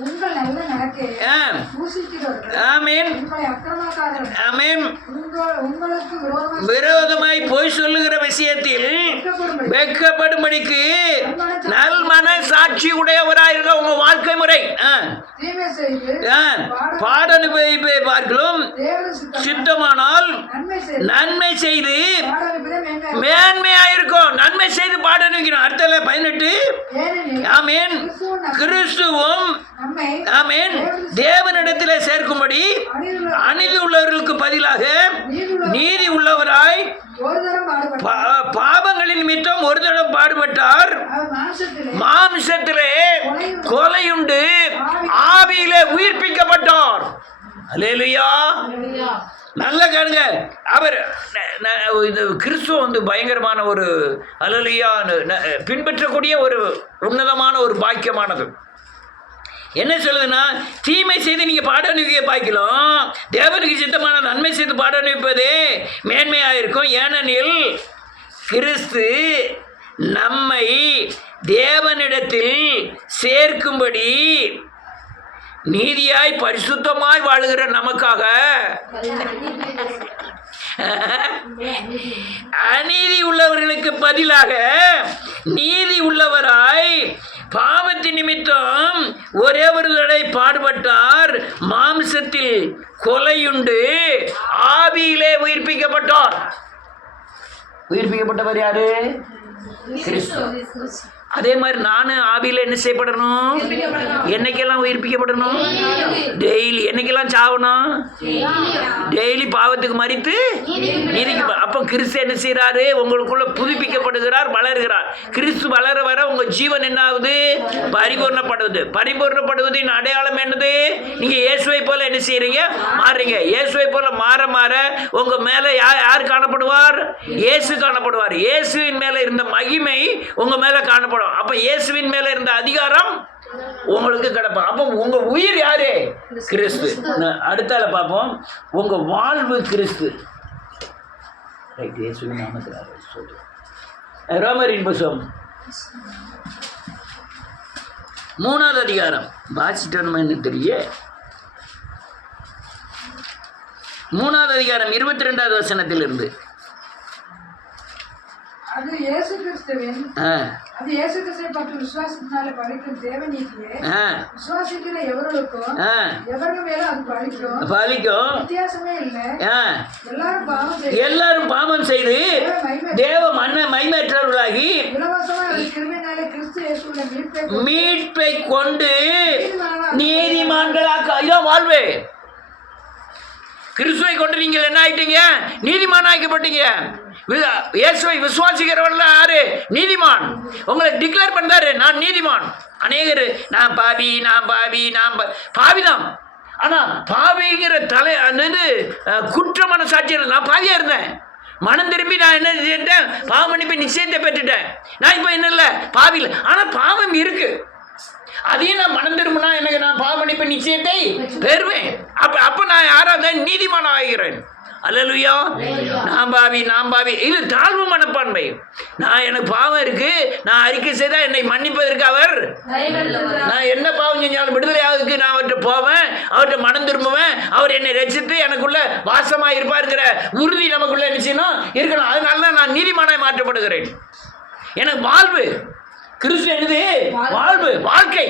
உங்கள் நல்ல நடக்கை தூஷிக்கிறவர்கள் ஆமென் உங்களை அக்கிரமக்காரர்கள் ஆமென் உங்களுக்கு விரோதமாய் பொய் சொல்லுகிற விஷயத்தில் வெட்கப்படும்படிக்கு நல்மன சாட்சி உடையவராயிருக்க உங்க வாழ்க்கை முறை தீமை செய்து பாடனுபவிப்பை பார்க்கலும் சித்தமானால் நன்மை செய்து மேன்மையாயிருக்கும். நன்மை செய்து பாடனுக்கிறோம். அடுத்தல 18. ஆமென். கிறிஸ்துவும் ஆமென் தேவனிடத்தில் சேர்க்கும்படி அநீதி உள்ளவர்களுக்கு பதிலாக நீதி உள்ளவராய் பாவங்களின் நிமித்தம் ஒரு தடவை பாடுபட்டார். மாம்சத்திலே கொலையுண்டு ஆவியிலே உயிர்ப்பிக்கப்பட்டார். அல்லேலூயா. நல்ல கேளுங்க. அவர் கிறிஸ்துவ வந்து பயங்கரமான ஒரு அல்லேலூயா பின்பற்றக்கூடிய ஒரு உன்னதமான ஒரு பாக்கியமானது. என்ன சொல்லுதுன்னா, தீமை செய்து நீங்கள் பாட அனுப்பிக்க பாய்க்கலாம், தேவனுக்கு சித்தமான நன்மை செய்து பாட அனுப்பிப்பதே மேன்மையாக இருக்கும். ஏனெனில் கிறிஸ்து நம்மை தேவனிடத்தில் சேர்க்கும்படி நீதியாய் பரிசுத்தமாய் வாழுகிற நமக்காக அநீதி உள்ளவர்களுக்கு பதிலாக நீதி உள்ளவராய் பாவத்தின் நிமித்தம் ஒரே ஒரு தடவை பாடுபட்டார். மாம்சத்தில் கொலையுண்டு ஆவியிலே உயிர்ப்பிக்கப்பட்டார். உயிர்ப்பிக்கப்பட்டவர் யாரு? கிறிஸ்து. அதே மாதிரி நானும் ஆவியில் என்ன செய்யப்படணும்? என்னைக்கெல்லாம் உயிர்ப்பிக்கப்படணும்? டெய்லி. என்னைக்கெல்லாம் சாவணும்? டெய்லி பாவத்துக்கு மறித்து நீதிக்கு. அப்போ கிறிஸ்து என்ன செய்யறாரு? உங்களுக்குள்ள புதுப்பிக்கப்படுகிறார், வளர்கிறார். கிறிஸ்து வளர வர உங்க ஜீவன் என்ன ஆகுது? பரிபூர்ணப்படுவது. பரிபூர்ணப்படுவதின் அடையாளம் என்னது? நீங்க இயேசுவை போல என்ன செய்யறீங்க? மாறுறீங்க. இயேசுவை போல மாற மாற உங்க மேல யார் காணப்படுவார்? இயேசு காணப்படுவார். இயேசுவின் மேல இருந்த மகிமை உங்க மேல காணப்படும். அப்ப இயேசுவின் மேல இருந்த அதிகாரம் உங்களுக்கு கிடைக்கும். அப்போ உங்க உயிர் யாரு? கிறிஸ்து. அடுத்தால பார்ப்போம். உங்க வாழ்வு கிறிஸ்து. இயேசுவின் நாமத்தில் ரோமரின் புத்தகம் 3ஆவது அதிகாரம் வாசிட்டோன்னு தெரிய 3ஆவது அதிகாரம் 22வது வசனத்திலிருந்து. அது இயேசு கிறிஸ்துவின் அது இயேசு கிறிஸ்துவை பற்றி விசுவாசத்தினால பலிக்கும் தேவநீதியே விசுவாசிக்கிற எவர்களுக்கும் எவர்கள் மேல அது பலிக்கும். வித்தியாசமே இல்லை. எல்லாரும் பாவம் செய்து தேவ மகிமையற்றவர்களாகி மீட்பை கொண்டு நீதிமான்களாக. இதான் வாழ்வே. கிறிஸ்துவை கொண்டு நீங்கள் என்ன ஆயிட்டீங்க? நீதிமான் ஆக்கப்பட்டீங்க. இயேசுவை விசுவாசிக்கிறவர்கள் யாரு? நீதிமான். உங்களை டிக்ளேர் பண்றாரு, நான் நீதிமான். அநேகர் நான் பாவி, நான் பாவி, நான் பாவிதான். ஆனா பாவிங்கிற தலை குற்ற மனசாட்சியில் நான் பாவியா இருந்தேன். மனம் திரும்பி நான் என்ன செஞ்சேன்? பாவ மன்னிப்பு நிச்சயத்தை பெற்றுட்டேன். நான் இப்போ என்ன இல்லை பாவியில், ஆனால் பாவம் இருக்கு. அதையும் நான் மனம் திரும்பினா எனக்கு நான் பாவ மன்னிப்பு நிச்சயத்தை பெறுவேன். அப்போ நான் யாராவது நீதிமான் ஆகிறேன். அல்லேலூயா. நான் பாவி. இது தாழ்வு மனப்பான்மை. எனக்கு பாவம் இருக்கு, நான் அறிக்கை செய்தால் என்னை மன்னிப்பதற்கு அவர், நான் என்ன பாவம் செஞ்சாலும் விடுதலை ஆகுதுக்கு நான் அவர்கிட்ட போவேன், அவர்கிட்ட மனம் திரும்புவேன், அவர் என்னை ரசித்து எனக்குள்ள வாசமா இருப்பாருங்கிற உறுதி நமக்குள்ள என்ன செய்யணும்? இருக்கணும். அதனால தான் நான் நீதிமானாய் மாற்றப்படுகிறேன். எனக்கு வாழ்வு கிறிஸ்து என்னது? வாழ்வு, வாழ்க்கை.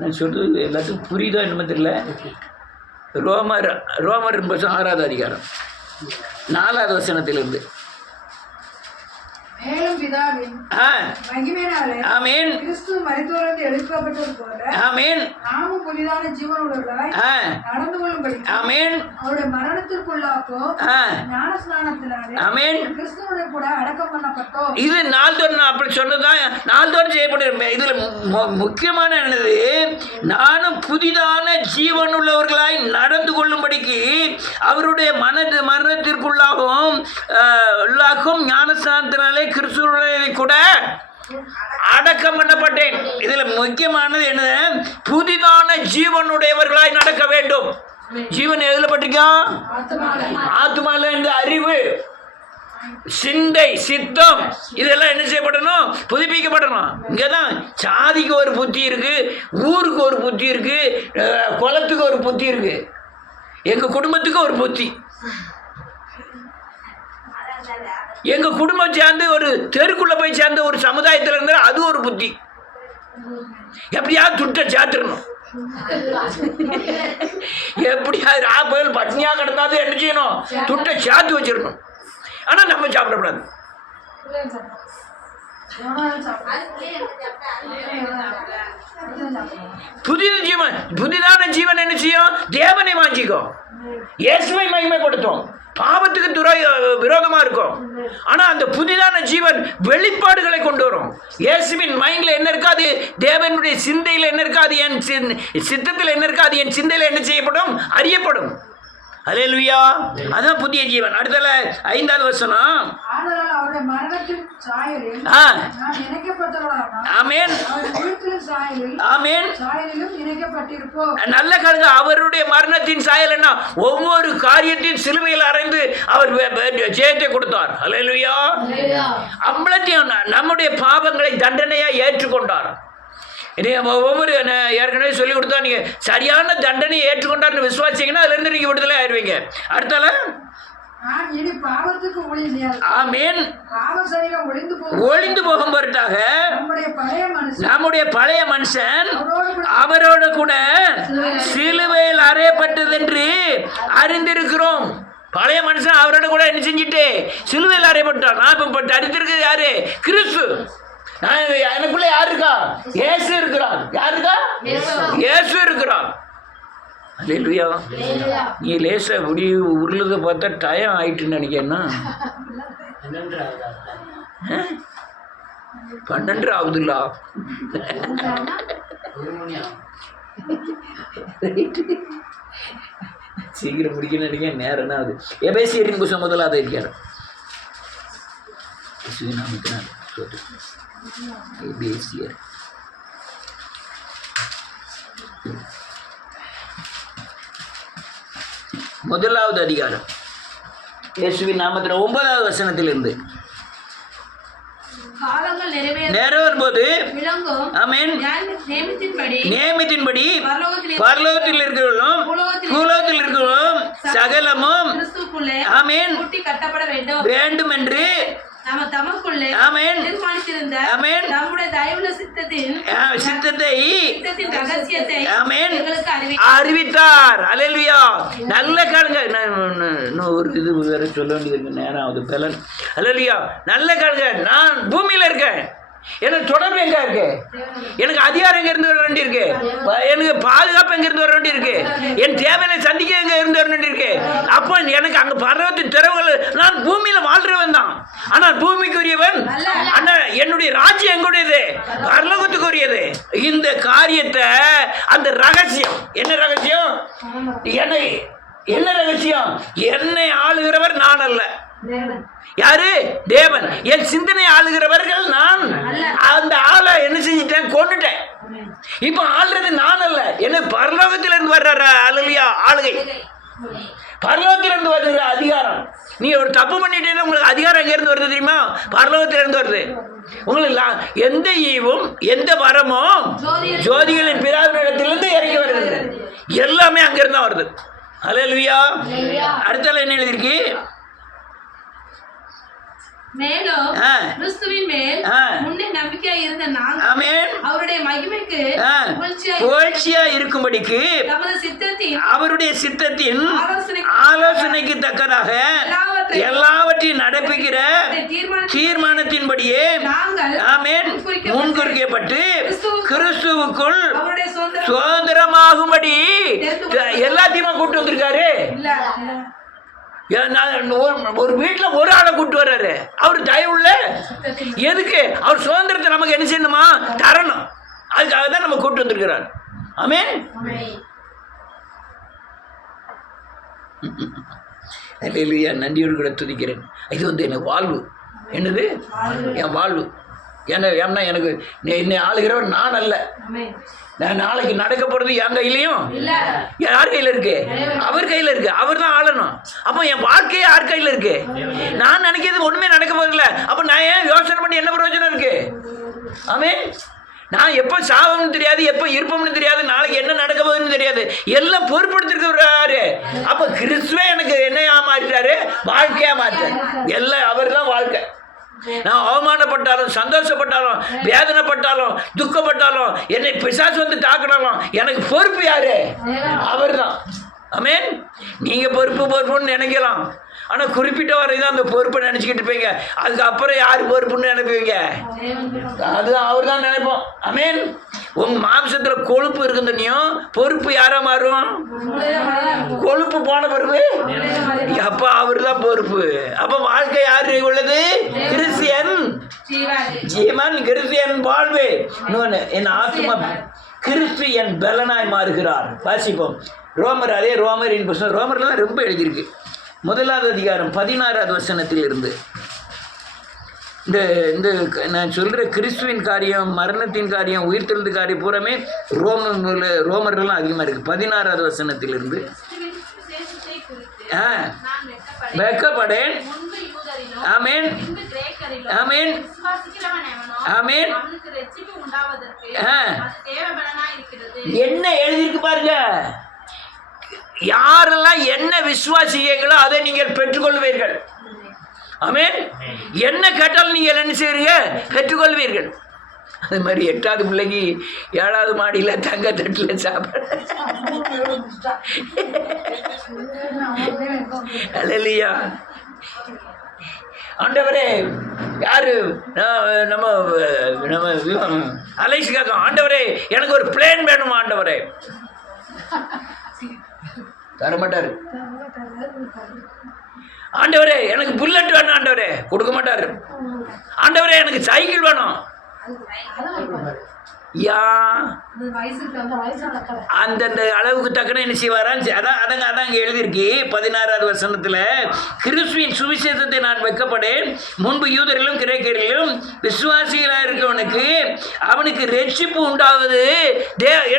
நான் சொல்றது எல்லாத்துக்கும் புரியுதா என்னமோ தெரியல. ரோமர் 6வது அதிகாரம் 4வது வசனத்திலிருந்து. மேலும் பிதாவின் மகிமையினாலே ஆமென் கிறிஸ்து மரித்தோரிலிருந்து எழுப்பப்பட்டது போல ஆமென் நாமும் புதிதான ஜீவனுள்ளவர்களாய் நடந்து கொள்ளும்படி ஆமென் அவருடைய மரணத்திற்குள்ளாக்கோ ஞானஸ்நானத்தினாலே ஆமென் கிறிஸ்துவோட கூட அடக்கம் பண்ணப்பட்டோம். இது நாள்தோறும் நான் அப்படி சொன்னதான் நாள்தோறும் செய்யப்படுகிறேன். இதுல முக்கியமான என்னது? நானும் புதிதான ஜீவனுள்ளவர்களாய் நடந்து கொள்ளும்படிக்கு அவருடைய மரணத்திற்குள்ளாகவும் ஞானஸ்நானத்தினாலே கிறிஸ்துவோட கூட அடக்கம் பண்ணப்பட்டேன். இதுல முக்கியமானது என்ன? புதிதான ஜீவனுடையவர்களாய் நடக்க வேண்டும். ஜீவன் எதுல பட்டிருக்கோம்? ஆத்மால இந்த அறிவு, சிந்தை, சித்தம் இதெல்லாம் என்ன செய்யப்படணும்? புதுப்பிக்கப்படணும். இங்கதான் சாதிக்கு ஒரு புத்தி இருக்கு, ஊருக்கு ஒரு புத்தி இருக்கு, குலத்துக்கு ஒரு புத்தி இருக்கு, எங்க குடும்பத்துக்கு ஒரு புத்தி. எங்க குடும்பம் சேர்ந்து ஒரு தெருக்குள்ள போய் சேர்ந்த ஒரு சமுதாயத்தில் இருந்தால் அது ஒரு புத்தி. எப்படியாவது துட்ட சேர்த்துடணும், எப்படியாவது ராப்பகல் பட்னியா கிடந்தாது என்ன செய்யணும்? துட்டை சேர்த்து வச்சிடணும். ஆனா நம்ம சாப்பிடக்கூடாது. புதிதான ஜீவன் என்ன செய்யும்? தேவனை வாஞ்சிக்கும், இயேசுவை மகிமைப்படுத்தும், பாவத்துக்கு விரோதமா இருக்கும். ஆனா அந்த புதிதான ஜீவன் வெளிப்பாடுகளை கொண்டு வரும். இயேசுவின் மைண்ட்ல என்ன இருக்காது? தேவனுடைய சிந்தையில் என்ன இருக்காது? என் சித்தத்தில் என்ன இருக்காது? என் சிந்தையில் என்ன செய்யப்படும்? அறியப்படும். அல்லேலூயா. அதான் புதிய ஜீவன். அடுத்தல 5வது வசனம். ஆமென் ஆமென். நல்ல கருங்க. அவருடைய மரணத்தின் சாயல் என்ன? ஒவ்வொரு காரியத்தையும் சிலுவையில் அறைந்து அவர் ஜெயத்தை கொடுத்தார். அல்லேலூயா. அம்பலத்தையும் நம்முடைய பாவங்களை தண்டனையா ஏற்றுக்கொண்டார். ஒவ்வொரு ஏற்கனவே சொல்லி கொடுத்தா நீங்க சரியான தண்டனையை ஏற்றுக்கொண்டார்னு விசுவாசிங்கன்னா அதுல இருந்து நீங்க விடுதலை ஆயிடுவீங்க. அடுத்தால ஆமென். ஒளிந்து போகும் பொருட்டாக நம்முடைய பழைய மனுஷன் அவரோட கூட சிலுவையில் அறையப்பட்டது என்று அறிந்திருக்கிறோம். பழைய மனுஷன் அவரோட கூட என்ன செஞ்சுட்டு சிலுவையில் அறையப்பட்டான். நான் இப்ப அறிந்திருக்கிறது யாரு? கிறிஸ்து. எனக்குள்ள யாரு இருக்கா? இயேசு இருக்கிறார். யாரு இருக்கா? இயேசு இருக்கிறார். அல்லேலூயா. நீ லேசா முடி உருளத பார்த்தா டயம் ஆயிட்டுன்னு நினைக்கிறேன்னா 12 ஆகுதுல்ல. சீக்கிரம் முடிக்கணும்னு நினைக்கிறேன். நேரம் ஆகுது. எபேசியரின் புத்தகம் 1வது அதிகாரம். எபேசியர் 1வது அதிகாரம் இயேசுவின் நாமத்தில் 9வது வசனத்திலிருந்து. நிறைவேறும் போது ஆமென் நியமத்தின்படி பரலோகத்தில் இருக்கிறவர்களும் பூலோகத்தில் இருக்கிறவர்களும் சகலமும் ஆமென் வேண்டும் என்று அறிவித்தார். அல்லேலூயா. நல்ல காலங்க. ஒரு இது வேற சொல்ல வேண்டியது நேரம் ஆகுது. பலன். அல்லேலூயா. நல்ல காலங்க. நான் பூமியில இருக்கேன். எனக்கு தொடர்பு எங்க இருக்கு? எனக்கு அதிகாரம் எங்க இருந்து வர வேண்டி இருக்கு? எனக்கு பாதுகாப்பு எங்க இருந்து வர வேண்டி இருக்கு? என் தேவையை சந்திக்க எங்க இருந்து வர வேண்டி இருக்கு? அப்போ எனக்கு அங்க பரவத்தின் திறவுகள். நான் பூமியில வாழ்றவன் தான். ஆனால் பூமிக்குரியவன் அண்ணா. என்னுடைய ராஜ்யம் எங்களுடையது, பரலோகத்துக்குரியது. இந்த காரியத்தை அந்த ரகசியம் என்ன ரகசியம்? என்ன ரகசியம்? என்னை ஆளுகிறவர் நான் அல்ல. தேவன். யாரு? தேவன். என் சிந்தனை ஆளுகிறவர்கள் நான். அந்த ஆளை என்ன செஞ்சிட்டேன்? கொண்டுட்டேன். இப்ப ஆள்றது நான் அல்ல, என்ன பரலோகத்திலிருந்து வர்ற அல்லையா ஆளுகை, பரலோகத்திலிருந்து வருகிற அதிகாரம். நீ ஒரு தப்பு பண்ணிட்டேன்னா உங்களுக்கு அதிகாரம் எங்க இருந்து வருது தெரியுமா? பரலோகத்திலிருந்து வருது. உங்களுக்கு எந்த ஈவும் எந்த வரமும் ஜோதிகளின் பிதாவினிடத்திலிருந்து இறங்கி வருகிறது. எல்லாமே அங்கிருந்து வருது. அல்லேலூயா. அடுத்த என்ன எழுதிருக்கு? மேலும் கிறிஸ்துவின் மேல் முன்னே நம்பிக்கையா இருந்த நாங்கள் அவருடைய மகிமைக்கு புகழ்ச்சியா இருக்கும்படிக்கு அவருடைய சித்தத்தின் ஆலோசனைக்கு தக்கதாக எல்லாவற்றையும் நடப்பிக்கிற தீர்மானத்தின்படியே ஆமென் முன்குறிக்கப்பட்டு கிறிஸ்துவுக்குள் சுதந்திரமாகும்படி எல்லாத்தையுமே கூட்டு வந்திருக்காரு. ஒரு வீட்டில் ஒரு ஆளை கூட்டு வர்றாரு. அவர் தயவுள்ள எதுக்கு? அவர் சுதந்திரத்தை நமக்கு என்ன செய்யணுமா? தரணும். அதுக்காக தான் நம்ம கூட்டு வந்திருக்கிறார். ஆமென். அல்லேலூயா. நன்றியோடு கூட துதிக்கிறேன். இது எனக்கு வாழ்வு. என்னது? என் வாழ்வு. ஏன்னா எனக்கு என்னை ஆளுகிறவர் நான் அல்ல. நான் நாளைக்கு நடக்க போறது என் கையிலையும் யார் கையில இருக்கு? அவர் கையில இருக்கு. அவர் தான் ஆளணும். அப்போ என் வாழ்க்கையே யார் கையில இருக்கு? நான் நினைக்கிறது ஒண்ணுமே நடக்க போதில்ல. அப்ப நான் ஏன் யோசனை பண்ணி என்ன பிரயோஜனம் இருக்கு? ஆமென். நான் எப்போ சாவம்னு தெரியாது, எப்போ இருப்போம்னு தெரியாது, நாளைக்கு என்ன நடக்க போகுதுன்னு தெரியாது. எல்லாம் பொறுப்படுத்திருக்கிறாரு. அப்ப கிறிஸ்துவே எனக்கு என்னையா மாற்றிட்டாரு? வாழ்க்கையா மாற்றாரு. எல்லாம் அவர் தான் வாழ்க்கை. நான் அவமானப்பட்டாலும் சந்தோஷப்பட்டாலும் வேதனைப்பட்டாலும் துக்கப்பட்டாலும் என்னை பிசாசு வந்து தாக்கினாலும் எனக்கு பொறுப்பு யாரு? அவர் தான். ஆமென். நீங்க பொறுப்புன்னு நினைக்கலாம். ஆனா குறிப்பிட்ட வரைதான் அந்த பொறுப்பை நினைச்சுக்கிட்டு இருப்பீங்க. அதுக்கப்புறம் யாரு பொறுப்புன்னு நினைப்பீங்க? அதுதான் அவர் தான் நினைப்போம். ஆமென். உங்க மாம்சத்துல கொழுப்பு இருக்குதுன்னையும் பொறுப்பு யாரா மாறும்? கொழுப்பு போன பிறகு அப்ப அவர் தான் பொறுப்பு. அப்ப வாழ்க்கை யாரு உள்ளது? கிறிஸ்தியன் ஜீவன், கிறிஸ்தியன் வாழ்வு. இன்னொன்னு, என் ஆத்மா கிறிஸ்து என் பலனாய் மாறுகிறார். வாசிப்போம். ரோமர், அதே ரோமரின் புத்தகம். ரோமர்ல தான் ரொம்ப எழுதியிருக்கு. 1வது அதிகாரம் 16வது வசனத்தில் இருந்து இந்த நான் சொல்கிற கிறிஸ்துவின் காரியம், மரணத்தின் காரியம், உயிர்த்தெழுந்த காரியம் பூராமே ரோமர்லாம் அதிகமாக இருக்குது. 16வது வசனத்திலிருந்து வெட்கப்படேன். ஆமென். ஆமென். ஆமென். என்ன எழுதியிருக்கு பாருங்க. யாரெல்லாம் என்ன விசுவாசிகளோ அதை நீங்கள் பெற்றுக்கொள்வீர்கள். ஆமென். என்ன கேட்டாலும் நீங்கள் என்ன செய்வீங்க? பெற்றுக்கொள்வீர்கள். அது மாதிரி 8வது பிள்ளைக்கு 7வது மாடியில் தங்க தட்டில் சாப்பிட. அல்லேலூயா. ஆண்டவரே, யாரு நம்ம அலைஸ் கேட்கும், ஆண்டவரே எனக்கு ஒரு பிளேன் வேணும் ஆண்டவரே. தரமாட்டாரு. ஆண்டவரே எனக்கு புல்லட் வேணும் ஆண்டவரே, கொடுக்க மாட்டாரு. ஆண்டவரே எனக்கு சைக்கிள் வேணும். அந்தந்த அளவுக்கு தக்கன என்ன செய்வாரான்னு அதான் இங்கே எழுதியிருக்கு 16வது வசனத்தில். கிறிஸ்துவின் சுவிசேஷத்தை நான் வெட்கப்படேன். முன்பு யூதரிலும் கிரேக்கரிலும் விசுவாசிகளாக இருக்கவனுக்கு அவனுக்கு ரட்சிப்பு உண்டாவது.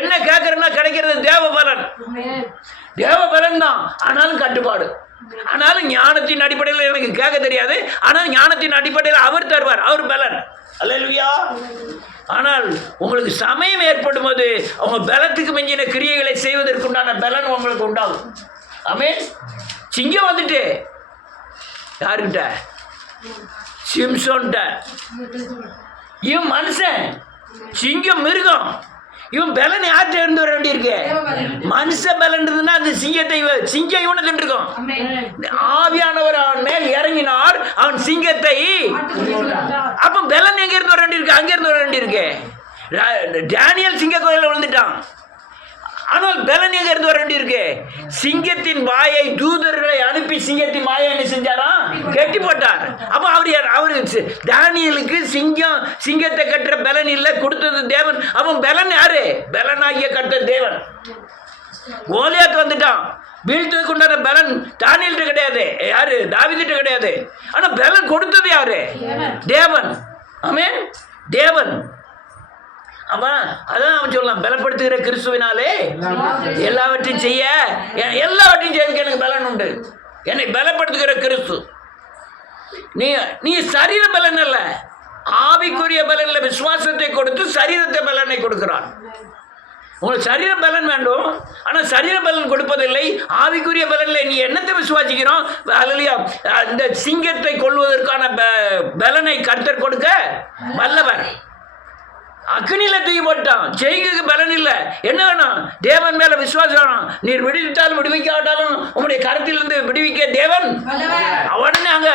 என்ன கேட்கறன்னா கிடைக்கிறது தேவபலன். தேவபலன் தான். ஆனாலும் கட்டுப்பாடு. ஆனாலும் ஞானத்தின் அடிப்படையில் எனக்கு கேட்க தெரியாது. ஆனால் ஞானத்தின் அடிப்படையில் அவர் தருவார். அவர் பலன். அல்லேலூயா. ஆனால் உங்களுக்கு சமயம் ஏற்படும் போது அவங்க பலத்துக்கு மிஞ்சின கிரியைகளை செய்வதற்குண்டான பலன் உங்களுக்கு உண்டாகும். ஆமென். சிங்கம் வந்துட்டு யாருக்கிட்ட? சிம்சோன்ட்ட. இவன் மனுஷன், சிங்கம் மிருகம். இவன் பலன் யார்கிட்ட இருந்து வர வேண்டியிருக்கு? மனுஷ பலன் இருந்ததுன்னா அந்த சிங்கம் இவனை தின்றுக்கும். ஆவியானவர் அவன் மேல் இறங்கினார், அவன் சிங்கத்தை. அப்ப பலன் எங்க இருந்து வர வேண்டியிருக்கு? அங்க இருந்து வர வேண்டியிருக்கு. டேனியல் சிங்க கோயில விழுந்துட்டான். ஆனால் பலன் எங்க இருந்து வர வேண்டியிருக்கு? சிங்கத்தின் வாயை தூதர்களை அனுப்பி சிங்கத்தின் வாயை என்ன செஞ்சாராம்? கட்டி போட்டார். அப்ப அவரு தானியலுக்கு சிங்கத்தை கட்டுற பலன் இல்லை, கொடுத்தது தேவன். அவன் பலன் யாரு? பலனாகிய கட்ட தேவன். கோலியாத் வந்துட்டான். வீழ்த்துக்கு உண்டான பலன் தானியல்கிட்ட கிடையாது. யாரு? தாவீதுகிட்ட கிடையாது. ஆனா பலன் கொடுத்தது யாரு? தேவன். ஆமென். தேவன். அவன் அதான் அவன் சொல்லலாம், பலப்படுத்துகிற கிறிஸ்துவினாலே எல்லாவற்றையும் செய்ய, எல்லாவற்றையும் செய்யறதுக்கு எனக்கு பலன் உண்டு. என்னை பலப்படுத்துகிற கிறிஸ்து. நீ சரீர பலன் அல்ல, ஆவிக்குரிய பலன்ல விசுவாசத்தை கொடுத்து சரீரத்தை பலனை கொடுக்கிறான். உங்களுக்கு சரீர பலன் வேண்டும், ஆனால் சரீர பலன் கொடுப்பதில்லை. ஆவிக்குரிய பலனில் நீ என்னத்தை விசுவாசிக்கிறோம்? அல்லையா, இந்த சிங்கத்தை கொள்வதற்கான பலனை கர்த்தர் கொடுக்க வல்லவர். அக்னியில தூக்கி போட்டான், செய்கைக்கு பலன் இல்லை. என்ன வேணும்? தேவன் மேல விசுவாசம் வேணும். நீர் விடுவித்தாலும் விடுவிக்காட்டாலும் உங்களுடைய கருத்திலிருந்து விடுவிக்க தேவன். உடனே அங்க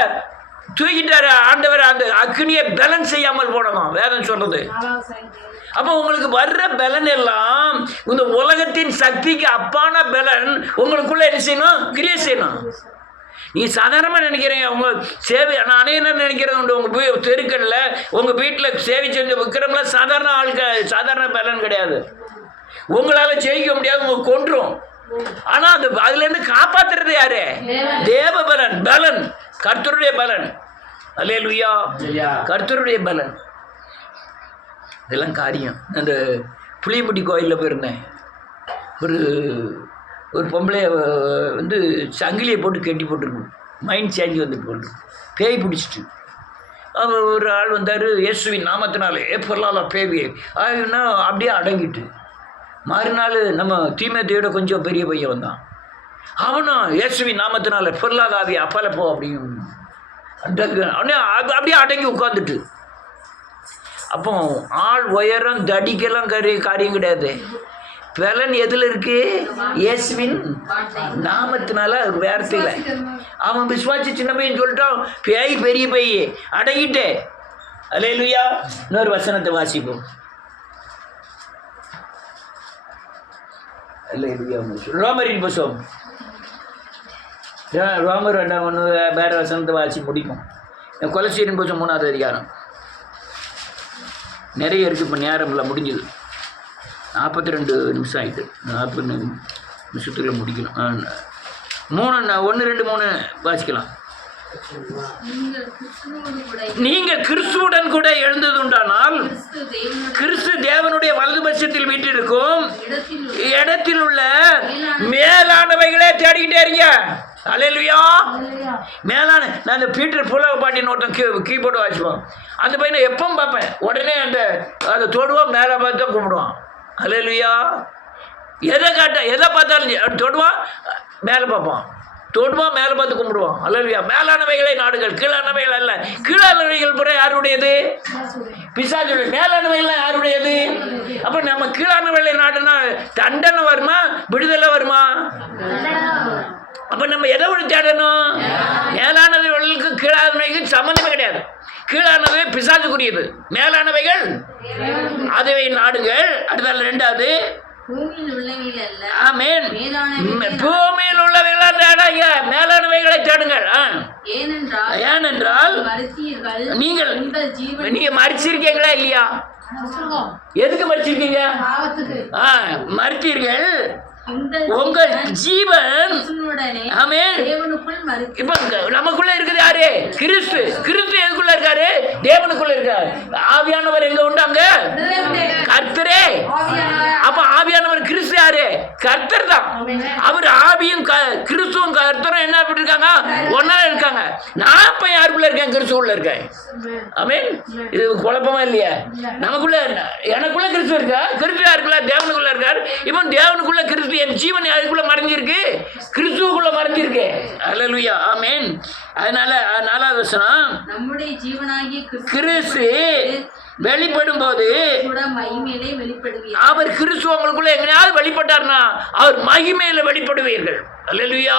தூக்கிட்டாரு ஆண்டவர். அந்த அக்னியை பலன் செய்யாமல் போடணும் வேதம் சொல்றது. அப்போ உங்களுக்கு வர்ற பலன் எல்லாம் இந்த உலகத்தின் சக்திக்கு அப்பான பலன் உங்களுக்குள்ள என்ன செய்யணும்? கிரியை செய்யணும். நீ சாதாரணமாக நினைக்கிறீங்க உங்கள் சேவை. நான் அனைவரும் நினைக்கிறது உண்டு. உங்கள் தெருக்களில் உங்கள் வீட்டில் சேவை செஞ்சு விற்கிறவங்கள சாதாரண ஆட்கள், சாதாரண பலன் கிடையாது. உங்களால் ஜெயிக்க முடியாது, உங்களுக்கு கொன்றும். ஆனால் அது அதுலேருந்து காப்பாற்றுறது யாரு? தேவ பலன். பலன் கர்த்தருடைய பலன். அல்லேலூயா. கர்த்தருடைய பலன். இதெல்லாம் காரியம். அந்த புளியம்பட்டி கோயிலில் போயிருந்தேன். ஒரு பொம்பளைய வந்து சங்கிலியை போட்டு கட்டி போட்டிருக்கணும். மைண்ட் சேஞ்ச் வந்து போட்டு பேய் பிடிச்சிட்டு ஒரு ஆள் வந்தார். இயேசுவின் நாமத்தினாலே பொருளாள பேய் ஆகுன்னா அப்படியே அடங்கிட்டு. மறுநாள் நம்ம தீமேத்தையோட கொஞ்சம் பெரிய பையன் வந்தான். அவனும் இயேசுவின் நாமத்தினால பொருளாத ஆவி அப்பால போ அப்படின்னு அப்படியே அடங்கி உட்காந்துட்டு. அப்போ ஆள் உயரம் தடிக்கெல்லாம் காரியம் கிடையாது. பலன் எதில் இருக்கு? இயேசுவின் நாமத்தினால வேர்த்தையில். அவன் விசுவாசி சின்ன பையன் சொல்லிட்டான், பேய் பெரிய பைய அடங்கிட்டே. அல்லேலூயா. இன்னொரு வசனத்தை வாசிப்போம். அல்லேலூயா. ரோமரின் புத்தகம் ரோமர் 2 வேற வசனத்தை வாசி முடிக்கும். கொலோசியரின் புத்தகம் 3வது அதிகாரம். நிறைய இருக்குது, இப்போ நேரம் இல்லை, முடிஞ்சது. 42 நிமிஷம் ஆகிட்டு. 40 நிமிஷத்தில் முடிக்கணும். 1, 2, 3 வாசிக்கலாம். நீங்கள் கிறிஸ்துவுடன் கூட எழுந்தது உண்டானால் கிறிஸ்து தேவனுடைய வலது பட்சத்தில் வீட்டிற்கும் இடத்தில் உள்ள மேலானவைகளே தேடிக்கிட்டே இருங்க. அல்லேலூயா. மேலான நான் இந்த பீட்டர் புலவ பாட்டின் ஒருத்தன் கீபோர்டு வாசிப்போம். அந்த பையனை எப்பவும் பார்ப்பேன். உடனே அதை தொடுவான், மேலே பார்த்து கும்பிடுவான். அல்லேலூயா. எதை பார்த்தாலும் தொடுவான், மேலே பார்ப்பான். தொடுவான், மேலே பார்த்து கும்பிடுவான். அல்லேலூயா. மேலானவைகளை நாடுகள், கீழானவைகள் அல்ல. கீழானவைகள் புற யாருடையது? பிசாசுடைய. மேலானவைகள் யாருடையது? அப்போ நம்ம கீழானவைகளை நாடுனா தண்டனை வருமா, விடுதலை வருமா? அப்போ நம்ம எதை விட தேடணும்? மேலானவைகளுக்கு கீழானவைகள் சம்மந்தமே கிடையாது. கீழானவை பிசாசுக்குரியது, மேலானவைகள் அதுவை நாடுகள். அடுத்தால 2வது ஆமென். பூமியில் உள்ளவைகள் தேடாங்க, மேலானவைகளை தேடுங்கள். ஏனென்றால் நீங்கள் மறிச்சிருக்கீங்களா இல்லையா? எதுக்கு மறிச்சிருக்கீங்க? மறித்தீர்கள். உங்கள் ஜீவன் ஆமென். இப்ப நமக்குள்ள இருக்குது யாரு? கிறிஸ்து. கிறிஸ்து எதுக்குள்ள இருக்காரு? தேவனுக்குள்ள இருக்காரு. ஆவியானவர் எங்க உண்டாங்க? கர்த்தரே. அப்ப ஆவியானவர் கிறிஸ்து யாரு? கர்த்தர் தான். அவர் ஆவியும் கிறிஸ்துவும் கர்த்தரும் என்ன அப்படி இருக்காங்க? ஒன்னா இருக்காங்க. நான் இப்ப யாருக்குள்ள இருக்கேன்? கிறிஸ்துக்குள்ள இருக்கேன். ஆமென். இது குழப்பமா இல்லையா? நமக்குள்ள எனக்குள்ள கிறிஸ்து இருக்கா? கிறிஸ்து யாருக்குள்ள? தேவனுக்குள்ள இருக்காரு. இப்போ தேவனுக்குள்ள கிறிஸ்து, என் ஜீவன் யாருக்குள்ள மறைஞ்சிருக்கு? கிறிஸ்துவுக்குள்ள மறைஞ்சிருக்கு. அல்லேலூயா. ஆமென். அதனால 4வது வசனம், நம்முடைய ஜீவனாகிய கிறிஸ்து வெளிப்படும் போது அவர் கிறிஸ்து உங்களுக்குள்ள எங்கேயாவது வெளிப்பட்டார்னா அவர் மகிமையில வெளிப்படுவீர்கள். அல்லேலூயா.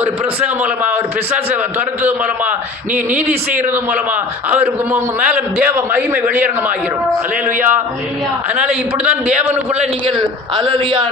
ஒரு பிரசங்கம் மூலமா, ஒரு பிசாசை துரத்துவது மூலமா, நீ நீதி செய்யறது மூலமா அவருக்கு உங்க மேல தேவ மகிமை வெளியரங்கமாகிரும். அல்லேலூயா. அதனால இப்படிதான் தேவனுக்குள்ள நீங்கள் அல்லேலூயா